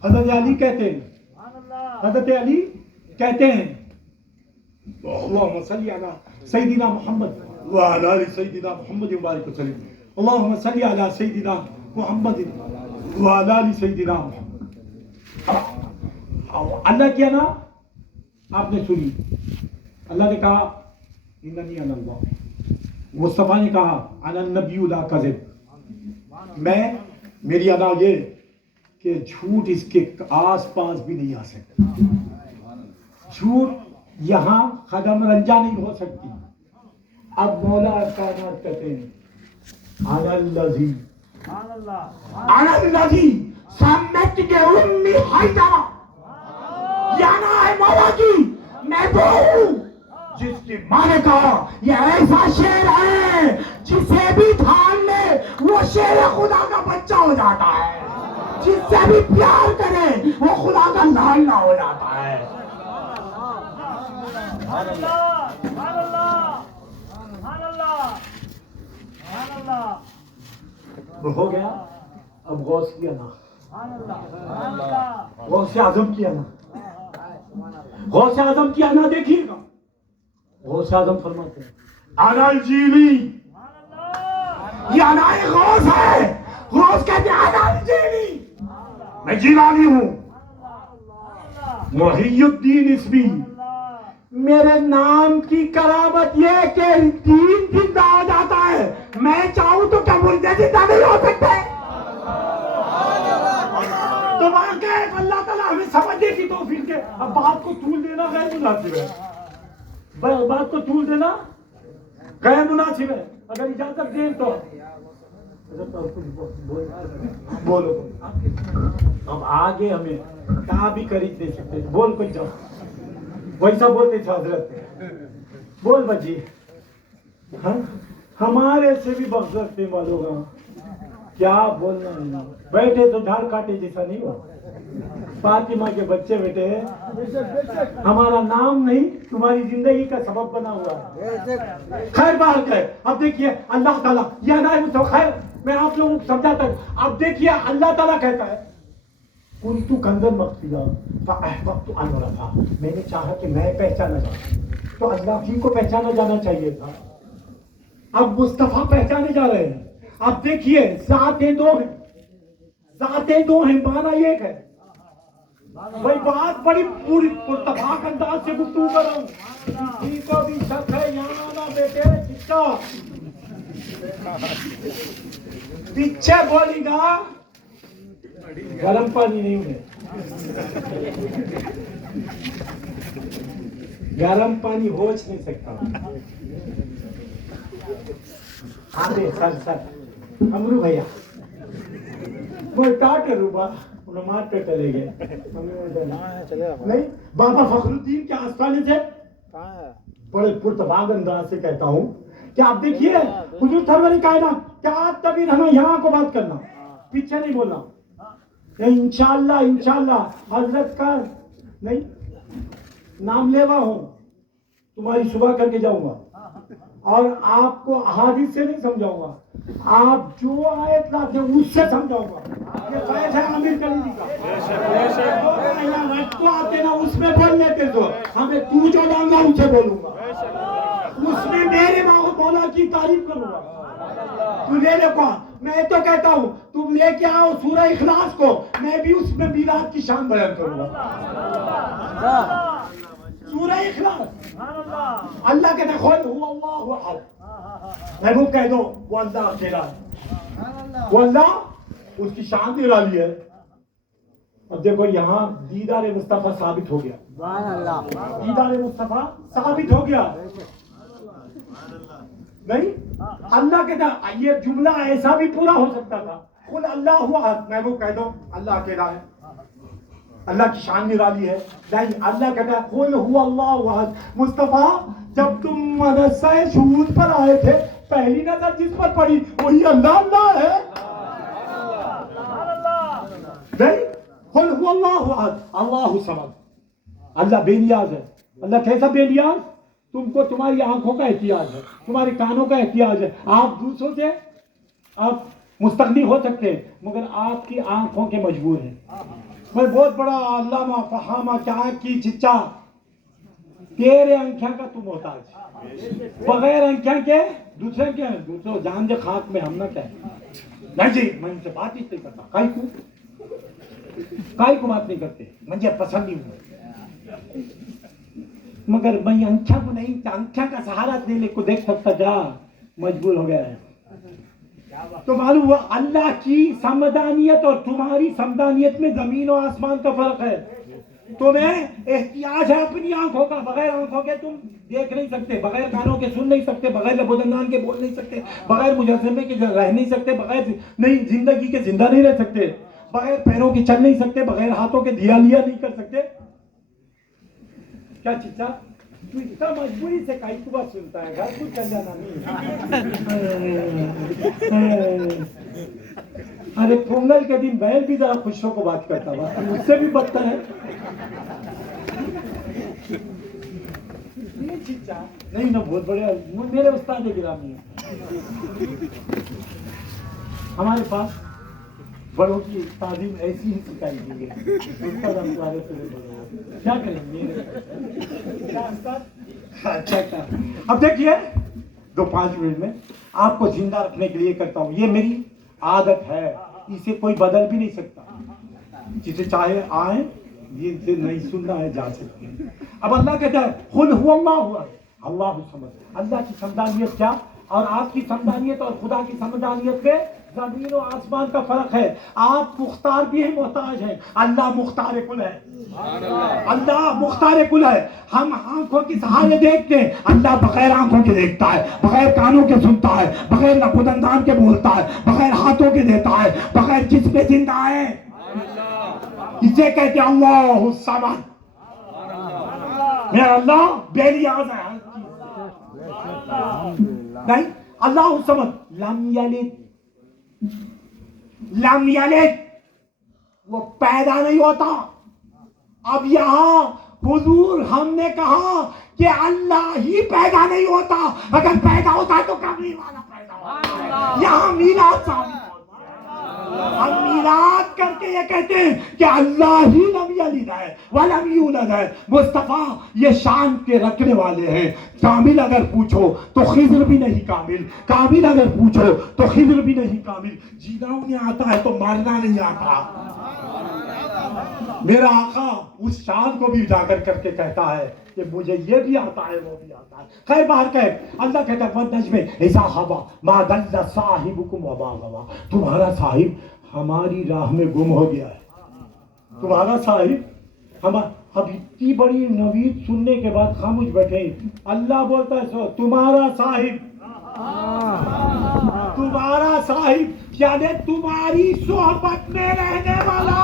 حضرت علی کہتے ہیں اللہم صلی علی سیدنا محمد وعلی آل سیدنا محمد وبارک وسلم. اللہم صلی علی سیدنا محمد وعلی آل سیدنا محمد. اللہ کیا نا آپ نے سنی. اللہ نے کہا اننی انا اللہ. مصطفیٰ نے کہا انا النبی لا کذب. میری ادا یہ کہ جھوٹ اس کے آس پاس بھی نہیں آ سکتا. جھوٹ یہاں قدم رنجا نہیں ہو سکتی. اب مولا کائنات کہتے ہیں انا الذی سمت کے امی حیدرہ. یانا ہے مولا کی میں وہ ہوں جس کی ماں نے کہا یہ ایسا شیر ہے جسے بھی تھام لے وہ شیر خدا کا بچہ ہو جاتا ہے. جس سے بھی پیار کرے وہ خدا کا لاڈلا ہو جاتا ہے. ہو گیا. اب غوث کیا نا, غوث اعظم کیا نا, غوث اعظم کیا نا. دیکھیے گا غوث اعظم فرماتے ہیں انا الجیلی. یہ عنایت غوث ہے. غوث کہتے ہیں انا الجیلی, میں جیلانی ہوں. محی الدین اسمی. میرے نام کی کرامت یہ کہ دین زندہ ہو جاتا ہے. میں چاہوں تو کیا مردے زندہ نہیں ہو سکتے؟ تو واقع ہے اللہ تعالیٰ ہمیں سمجھنے کی توفیق دے. اب بات کو طول دینا غیر مناسب ہے. بات کو طول دینا غیر مناسب ہے. اگر اجازت دیں تو بولو. اب آگے ہمیں کہاں بھی خرید دے سکتے. بول کچھ جاؤ. ویسا بولتے تھے حضرت. بول بجی. ہمارے سے بھی بغض نہیں مانوگا. کیا بولنا ہے, بیٹھے تو جھاڑ کاٹے جیسا نہیں ہو. فاطمہ کے بچے بیٹے ہمارا نام نہیں تمہاری زندگی کا سبب بنا ہوا ہے. خیر بات ہے. اب دیکھیے اللہ تعالیٰ یہ نہ خیر میں آپ لوگوں کو سمجھاتا ہوں. اب دیکھیے اللہ تعالیٰ کہتا ہے کنتو کنزا مخفیا فاحببت ان اعرف, میں نے چاہا کہ میں پہچانا جاؤں, تو اللہ ہی کو پہچانا جانا چاہیے تھا. اب مصطفیٰ پہچانے جا رہے ہیں. اب دیکھیے ذاتیں دو ہیں, ذاتیں دو ہیں, معنی ایک ہے. بھائی بات بڑی پوری پرتفاق انداز سے گفتگو کر رہا ہوں. کسی کو بھی شک ہے یہاں آنا بیٹے چچا پیچھے بولی گا گرم پانی نہیں ہوئے, گرم پانی ہوچ نہیں سکتا. ہاں دے سر امرو بھیا کوئی ٹاٹ روبا نماز پہ چلے گئے نہیں. بابا فخر الدین کے آستانے سے بڑے پرتباغ انداز سے کہتا ہوں کہ آپ دیکھیے حضور سرور کائنات کیا آپ تبھی ہمیں یہاں کو بات کرنا, پیچھے نہیں بولنا. انشاءاللہ حضرت کا نہیں نام لیوا ہوں, تمہاری صبح کر کے جاؤں گا اور آپ کو احادیث سے نہیں سمجھاؤں گا, آپ جو آیت لاتے ہیں اس سے سمجھاؤں گا. یہ فیض ہے عامر کلیمی کا. رٹ کو آتے نا اس میں بول لیتے تو ہمیں تو جو لاؤں گا ان سے بولوں گا, اس میں میرے مولا کی تعریف کروں گا. تو لے لے کو میں تو کہتا ہوں تم لے کے آؤ سورہ اخلاص کو, میں بھی اس میں میلاد کی شان بیان کروں گا. سورہ اخلاص اللہ کہتا ہے قل هو اللہ احد, محبوب کہہ دو وہ اللہ اکیلا ہے, وہ اللہ اس کی شان نرالی ہے. اب دیکھو یہاں دیدار مصطفیٰ ثابت ہو گیا, دیدار مصطفیٰ ثابت ہو گیا نہیں. اللہ کہتا یہ جملہ ایسا بھی پورا ہو سکتا تھا قل اللہ احد, محبوب کہہ دو اللہ اکیلا ہے, اللہ کی شان نرالی ہے. نہیں, اللہ کہتا ہے قل هو اللہ احد. مصطفیٰ جب تم مدرسہ شہود پر آئے تھے پہلی نظر جس پر پڑی وہی اللہ ہے. نہیں, قل هو اللہ احد اللہ الصمد, اللہ بے نیاز ہے. اللہ کیسا بے نیاز؟ تم کو تمہاری آنکھوں کا احتیاج ہے, تمہارے کانوں کا احتیاج ہے. آپ دوسروں سے آپ مستغنی ہو سکتے ہیں مگر آپ کی آنکھوں کے مجبور ہیں. میں بہت بڑا علامہ فہامہ کیا کی چچا, تیرے انکھیاں کا تو محتاج, بغیر انکھیاں کے دوسرے کے دوسرے جان دے خاک میں ہم نہ کہیں. نہیں جی میں ان سے بات ہی نہیں کرتا, کائی کو بات نہیں کرتے, مجھے پسند نہیں ہوئے. مگر میں انکھیاں کو نہیں, انکھیاں کا سہارا دینے کو دیکھ سکتا جا, مجبور ہو گیا ہے. تو معلوم ہوا اللہ کی سمدانیت اور تمہاری سمدانیت میں زمین و آسمان کا فرق ہے. تمہیں احتیاج ہے اپنی آنکھوں کا, بغیر آنکھوں کے تم دیکھ نہیں سکتے, بغیر کانوں کے سن نہیں سکتے, بغیر لب و دندان کے بول نہیں سکتے, بغیر مجسمے کے رہ نہیں سکتے, بغیر نہیں زندگی کے زندہ نہیں رہ سکتے, بغیر پیروں کے چل نہیں سکتے, بغیر ہاتھوں کے دیا لیا نہیں کر سکتے. کیا چچا تو اتنا مجبوری سے کئی کو بات سنتا ہے, گھر کچھ چل جانا نہیں. ارے پونگل کے دن بیل بھی ذرا خوشوں کو بات کرتا ہوا, اس سے بھی بدتر ہے. نہیں نا, بہت بڑے میرے استاد گرامی ہیں. ہمارے پاس بڑوں کی تعلیم ایسی ہی سکھائی دی ہے, استاد ہم تمہارے سے کیا کریں گے. اب دیکھیے 2-5 منٹ میں آپ کو زندہ رکھنے کے لیے کرتا ہوں, یہ میری عادت ہے, اسے کوئی بدل بھی نہیں سکتا. جسے چاہے آئیں, یہ نہیں سننا ہے جا سکتے ہیں. اب اللہ کہتا ہے قل هو اللہ اللہ الصمد. اللہ کی سمدانیت کیا اور آپ کی سمدانیت اور خدا کی سمدانیت میں زمین و آسمان کا فرق ہے. آپ مختار بھی ہیں, محتاج ہیں, اللہ مختار کل ہے. اللہ مختار کل ہے. ہم آنکھوں کی سہارے دیکھتے ہیں, اللہ بغیر آنکھوں کے دیکھتا ہے, بغیر کانوں کے سنتا ہے, بغیر لب و دندان کے بولتا ہے, بغیر ہاتھوں کے دیتا ہے, بغیر جسم پہ زندہ ہے. اسے کہتے ہیں اللہ الصمد. میرا اللہ بے نیاز ہے. نہیں, اللہ الصمد لم یلد لم یلد، وہ پیدا نہیں ہوتا. اب یہاں حضور ہم نے کہا کہ اللہ ہی پیدا نہیں ہوتا، اگر پیدا ہوتا ہے تو کملی والا پیدا ہوتا. یہاں میلاد ثابت ہوتا. ہم میلاد کر کے یہ کہتے ہیں کہ اللہ ہی لم یلد ہے ولم یولد ہے. مصطفیٰ یہ شان کے رکھنے والے ہیں. کامل اگر پوچھو تو خضر بھی نہیں کامل، کامل اگر پوچھو تو خضر بھی نہیں کامل. جینا انہیں آتا ہے تو مارنا نہیں آتا. میرا آقا اس شان کو بھی اجاگر کر کے کہتا ہے کہ مجھے یہ بھی آتا ہے وہ بھی آتا ہے. کئی بار اللہ کہتا ہے وَالنَّجْمِ إِذَا هَوَىٰ مَا ضَلَّ صَاحِبُكُمْ وَمَا غَوَىٰ. تمہارا صاحب ہماری راہ میں گم ہو گیا ہے. تمہارا صاحب اب اتنی بڑی نوید سننے کے بعد خاموش بیٹھے. اللہ بولتا ہے تمہارا صاحب، تمہارا صاحب یعنی تمہاری صحبت میں رہنے والا،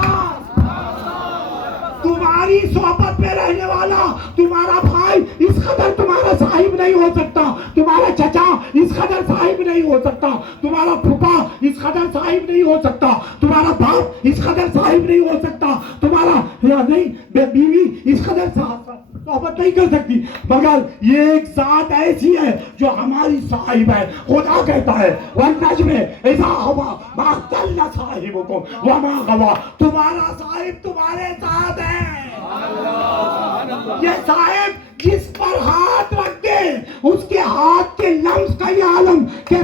تمہاری صحبت میں رہنے والا. تمہارا بھائی اس قدر تمہارا صاحب نہیں ہو سکتا، تمہارا چچا اس قدر صاحب نہیں ہو سکتا، تمہارا پھوپھا اس قدر صاحب نہیں ہو سکتا، تمہارا باپ اس قدر صاحب نہیں ہو سکتا، تمہارا بیوی اس قدر صحبت نہیں کر سکتی. مگر یہ ایک ذات ایسی ہے جو ہماری صاحب ہے. خدا کہتا ہے وَالنَّجْمِ إِذَا هَوَىٰ مَا ضَلَّ صَاحِبُكُمْ وَمَا غَوَىٰ. تمہارا صاحب تمہارے ساتھ ہے. یہ صاحب جس پر ہاتھ رکھ دے اس کے ہاتھ کے لمس کا یہ عالم کہ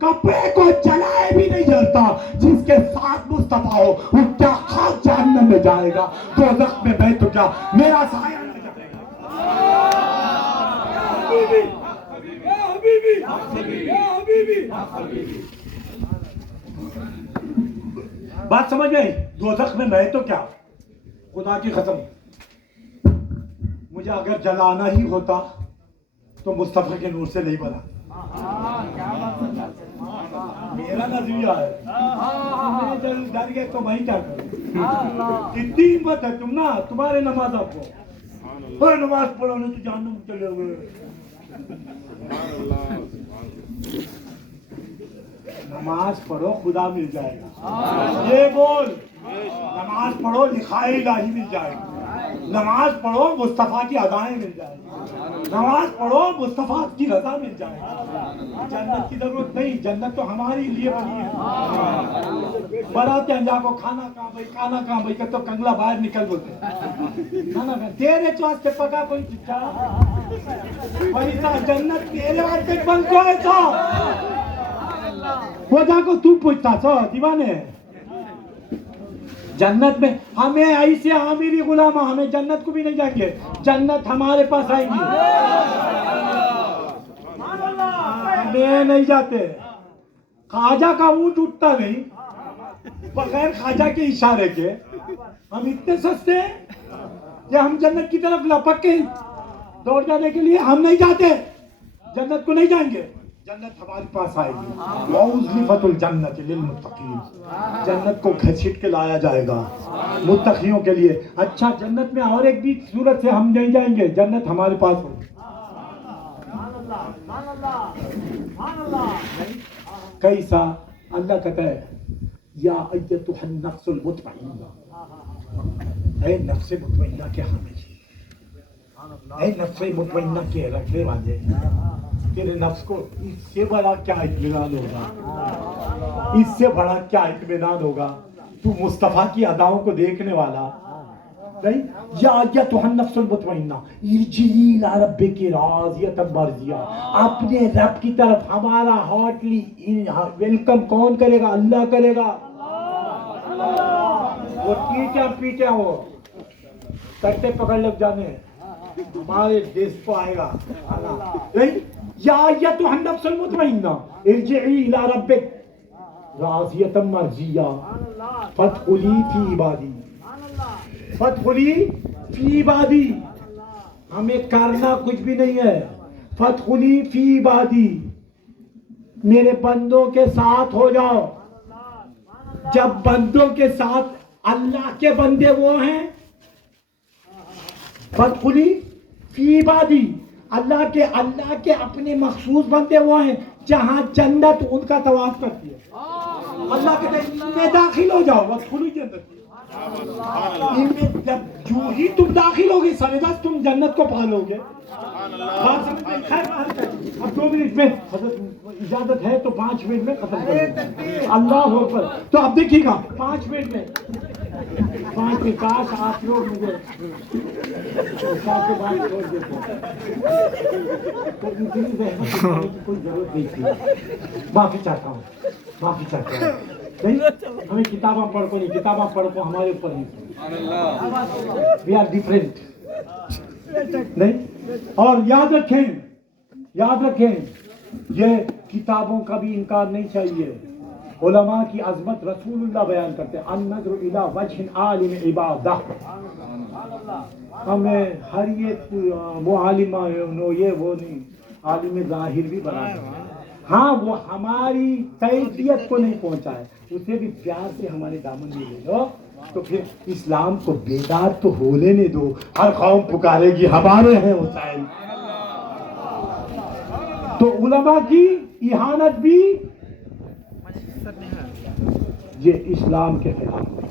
کپڑے کو جلائے بھی نہیں جلتا. جس کے ساتھ مصطفیٰ ہو وہ کیا خاک جہنم میں جائے گا، دوزخ میں میں تو کیا میرا سایہ نہ جائے گا. بات سمجھ گئی؟ دوزخ میں میں تو کیا. خدا کی قسم مجھے اگر جلانا ہی ہوتا تو مصطفیٰ کے نور سے نہیں بنا. میرا نظریہ ہے. ڈر گئے تو میں کیا کروں. اتنی ہمت ہے تم نا تمہارے نماز آپ کو نماز پڑھو نہیں تو جہنم میں چلے ہوئے. نماز پڑھو خدا مل جائے گا. یہ بول نماز پڑھو لکھائے الہی مل جائے گا. نماز پڑھو مصطفیٰ کی ادائیں مل جائے گی. نماز پڑھو مصطفیٰ کی رضا مل جائے گی. جنت کی ضرورت نہیں، جنت تو ہمارے لیے بنی ہے. بڑا انجا کو کھانا کہاں بھائی کہ تو کنگلا باہر نکل بولتے کھانا کھا تیرے واسطے پکا کوئی جنت تیرے واسطے بن کو ایسا وہ جا کو تو پوچھتا سو دیوانے. جنت میں ہمیں ایسے عامری غلام ہمیں جنت کو بھی نہیں جائیں گے. جنت ہمارے پاس آئیں گی. ہمیں نہیں جاتے. خواجہ کا اونٹ اٹھتا نہیں بغیر خواجہ کے اشارے کے. ہم اتنے سستے ہیں کہ ہم جنت کی طرف لپک کے دوڑ جانے کے لیے ہم نہیں جاتے. جنت کو نہیں جائیں گے. جنت ہمارے پاس آئے گی. وَأُزْلِفَتُ الْجَنَّةُ لِلْمُتَّقِينَ. جنت کو گھسیٹ کے لایا جائے گا متقیوں کے لیے. اچھا جنت میں اور ایک بھی صورت سے ہم نہیں جائیں گے. جنت ہمارے پاس ہوگی. کیسا اللہ کہتا ہے یا ایتھا النفس المطمئنہ، اے نفس مطمئنہ کے حامل، اے نفس مطمئنہ کے رکھنے والے، تیرے نفس کو اس سے بڑا کیا اطمینان ہوگا، اس سے بڑا کیا اطمینان ہوگا. تو مصطفیٰ کی اداؤں کو دیکھنے والا نہیں. یا ایتھا النفس المطمئنہ ارجعی الی ربک راضیۃ مرضیہ. اپنے رب کی طرف ہمارا ہارٹلی ویلکم کون کرے گا؟ اللہ کرے گا. وہ پیٹیا ہو کرتے پکڑ لگ جانے ہمارے دیش کو آئے گا. یا ایتھا النفس المطمئنہ ارجعی الی ربک راضیۃ مرضیہ فادخلی فی عبادی. فادخلی فی عبادی. ہمیں کرنا کچھ بھی نہیں ہے. فادخلی فی عبادی، میرے بندوں کے ساتھ ہو جاؤ. جب بندوں کے ساتھ اللہ کے بندے وہ ہیں. فادخلی فی عبادی، اللہ کے اپنے مخصوص بندے وہ ہیں جہاں جنت ان کا طواف کرتی ہے. اللہ کہتے ہیں ان میں داخل ہو جاؤ بس کھلی جنت. ان میں جب جو ہی تم داخل ہوگے سمجھا تم جنت کو پالو گے. بات سمجھ میں خیر اب 2 منٹ میں حضرت اجازت ہے تو 5 منٹ میں ختم کر اللہ اکبر. تو اب دیکھیے گا 5 منٹ میں 5 منٹ کاش آپ لوگ مجھے کے بعد چھوڑ دیتے کوئی ضرورت نہیں تھی. معافی چاہتا ہوں نہیں ہمیں کتاباں پڑھ کو نہیں کتاباں پڑھ کو ہمارے اوپر نہیں. وی آر ڈفرینٹ نہیں. اور یاد رکھیں یہ کتابوں کا بھی انکار نہیں چاہیے. علماء کی عظمت رسول اللہ بیان کرتے ہیں النظر الی وجہ عالم عبادہ. ہمیں ہر ایک وہ عالم یہ وہ نہیں عالم ظاہر بھی بنا ہے. ہاں وہ ہماری کیفیت کو نہیں پہنچا ہے اسے بھی پیار سے ہمارے دامن میں لے لو. تو پھر اسلام کو بیدار تو ہو لینے دو. ہر قوم پکارے گی ہمارے ہیں حسین. تو علماء کی اہانت بھی یہ اسلام کے خلاف ہے.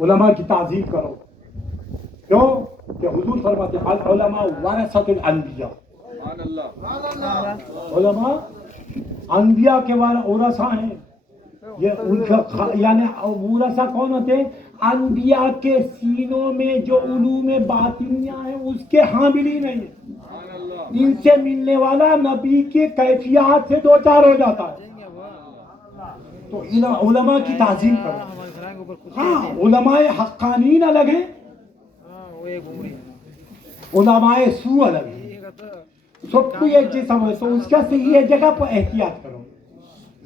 علماء کی تعظیم کرو. کیوں کہ حضور فرماتے ہیں العلماء ورثۃ الانبیاء. علماء انبیاء کے ورثہ ہیں. یہ ان کا یعنی ورثہ کون ہوتے ہیں؟ انبیاء کے سینوں میں جو علوم باطنیہ ہیں اس کے حاملین ہیں. ان سے ملنے والا نبی کے کیفیات سے دو چار ہو جاتا ہے. تو علماء کی تعظیم کرو. ہاں علماء حقانین الگ ہیں علماء سو الگ ہیں. سب کو ایک جیسا ہو تو اس کا صحیح ہے جگہ پر احتیاط کرو.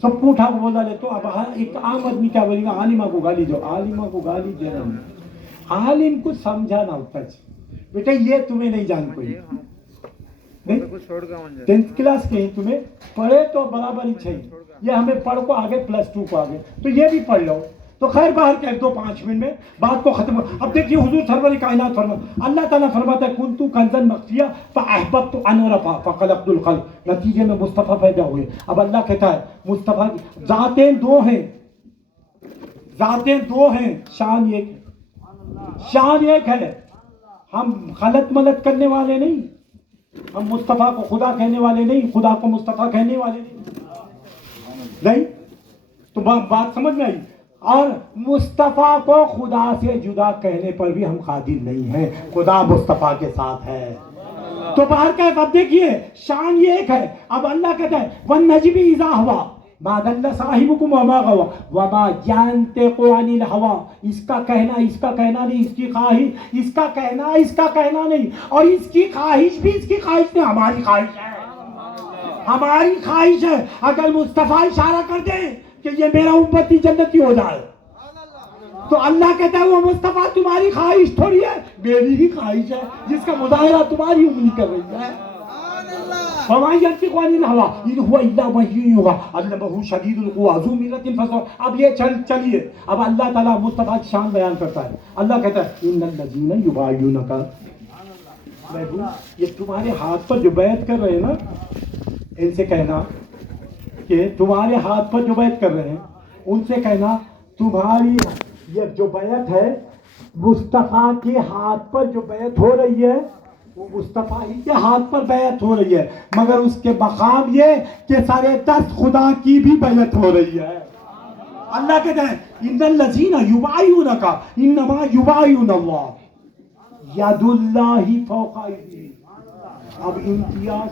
سب کو اٹھا کو بولا لے تو اب ایک عام آدمی کیا بولے گا عالمہ کو گالی دو. عالمہ کو گالی دینا عالم کو سمجھانا ہوتا ہے بیٹا یہ تمہیں نہیں جان کوئی نہیں 10th کلاس کے تمہیں پڑھے تو برابر ہی چاہیے. یہ ہمیں پڑھ کو آگے +2 کو آگے تو یہ بھی پڑھ لو. تو خیر باہر کہہ دو 5 منٹ میں بات کو ختم. اب دیکھیے حضور سرور کائنات فرماتے اللہ تعالیٰ فرماتا ہے کنتو کنزا مخفیہ فاحببت ان ارى فخلقت الخلق. نتیجے میں مصطفیٰ پیدا ہوئے. اب اللہ کہتا ہے مصطفیٰ کی ذاتیں دو ہیں شان ایک ہے. ہم غلط ملت کرنے والے نہیں. ہم مصطفیٰ کو خدا کہنے والے نہیں خدا کو مصطفیٰ کہنے والے نہیں. تو بات سمجھ میں آئی. اور مصطفیٰ کو خدا سے جدا کہنے پر بھی ہم قادر نہیں ہیں. خدا مصطفیٰ کے ساتھ ہے. تو باہر کا اب دیکھیے شان یہ ایک ہے. اب اللہ کہتا ہے والنجم اذا ہوا ما ضل صاحبكم وما غوى وما ينطق عن الهوى. اس کا کہنا نہیں اس کی خواہش اس کا کہنا نہیں اور اس کی خواہش بھی اس کی خواہش نہیں ہماری خواہش ہے. اگر مصطفیٰ اشارہ کر دیں کہ یہ میرا امتی جنتی ہو جائے تو اللہ کہتا ہے وہ مصطفیٰ تمہاری خواہش تھوڑی ہے میری ہی خواہش ہے جس کا مظاہرہ تمہاری انگلی کر رہی ہے. وما ينطق عن الهوى ان هو الا وحي يوحى علمه شديد القوى ذو مرة فاستوى. اب یہ چلیے اب اللہ تعالیٰ مصطفیٰ کی شان بیان کرتا ہے. اللہ کہتا ہے ان الذين يبايعونك محبوب یہ تمہارے ہاتھ پر جو بیعت کر رہے ہیں نا ان سے کہنا کہ تمہارے ہاتھ پر جو بیعت کر رہے ہیں ان سے کہنا تمہاری یہ جو بیعت ہے مصطفیٰ کے ہاتھ پر جو بیعت ہو رہی ہے وہ مصطفیٰ ہی کے ہاتھ پر بیعت ہو رہی ہے مگر اس کے مقام یہ کہ 10.5 خدا کی بھی بیعت ہو رہی ہے. اللہ کہتا ہے ان الذین یبایعونک انما یبایعون اللہ ید اللہ فوق ایدیہم. اب امتیاز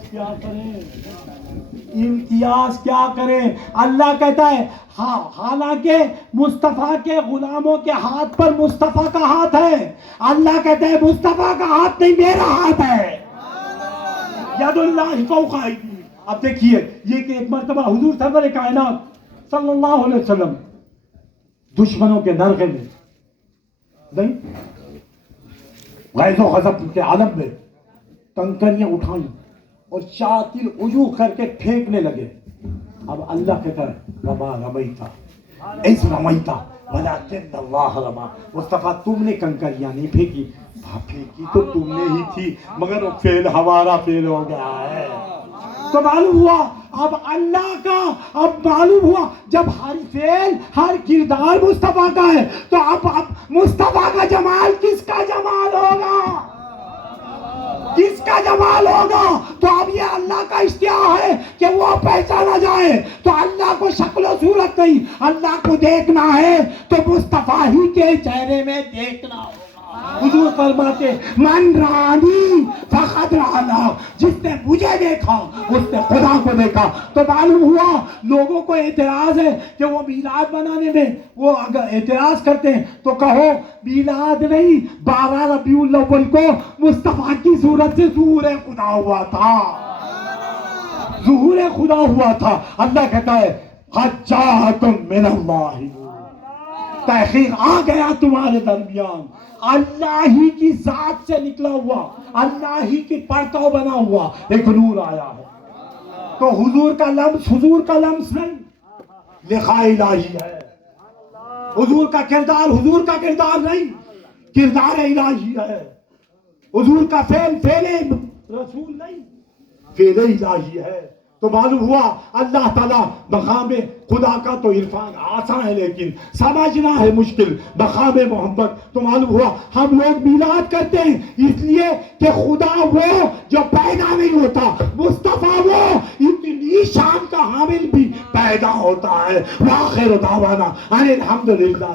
کیا کریں اللہ کہتا ہے ہاں حالانکہ مصطفیٰ کے غلاموں کے ہاتھ پر مصطفیٰ کا ہاتھ ہے. اللہ کہتا ہے مصطفیٰ کا ہاتھ نہیں میرا ہاتھ ہے ید اللہ فوق ایدیہم. اب دیکھیے یہ کہ ایک مرتبہ حضور سرور کائنات صلی اللہ علیہ وسلم دشمنوں کے نرغے میں نہیں غیظ و غضب کے عالم میں کنکریاں اٹھائیں اور شاطر وجوہ کر کے پھینکنے لگے. اب اللہ کہتا ہے وما رمیتا اذ رمیتا ولکن اللہ رمی. مصطفیٰ تم نے کنکریاں نہیں پھینکی پھینکی تو تم نے ہی تھی مگر وہ فیل ہمارا فیل ہو گیا ہے. تو معلوم ہوا اب اللہ کا اب معلوم ہوا جب ہر فعل ہر کردار مصطفیٰ کا ہے تو اب مصطفیٰ کا جمال کس کا جمال ہوگا؟ کس کا جمال ہوگا؟ تو اب یہ اللہ کا اشتہار ہے کہ وہ پہچانا جائے. تو اللہ کو شکل و صورت نہیں، اللہ کو دیکھنا ہے تو مصطفیٰ ہی کے چہرے میں دیکھنا ہوگا. حضور فرماتے من رانی فقد رانا، جس نے مجھے دیکھا اس نے خدا کو دیکھا. تو معلوم ہوا لوگوں کو اعتراض ہے کہ وہ میلاد منانے میں وہ اگر اعتراض کرتے ہیں تو کہو میلاد نہیں، 12 ربیع الاول کو مصطفیٰ کی صورت سے ظہور خدا ہوا تھا. ظہور خدا ہوا تھا. اللہ کہتا ہے قد جاءکم من اللہ، تحقیق آ گیا تمہارے درمیان، اللہ ہی کی ذات سے نکلا ہوا، اللہ ہی کی پرتو بنا ہوا ایک نور آیا ہے. تو حضور کا لمس نہیں، لقاء الہی ہے. حضور کا کردار نہیں، کردار الہی ہے. حضور کا فعل رسول نہیں، فعل الہی ہے. تو معلوم ہوا اللہ تعالیٰ مقام خدا کا تو عرفان آسان ہے لیکن سمجھنا ہے مشکل. مقام محمد تو معلوم ہوا ہم لوگ میلاد کرتے ہیں اس لیے کہ خدا وہ جو پیدا نہیں ہوتا، مصطفیٰ وہ اتنی شان کا حامل بھی پیدا ہوتا ہے. وآخر دعوانا ان الحمدللہ.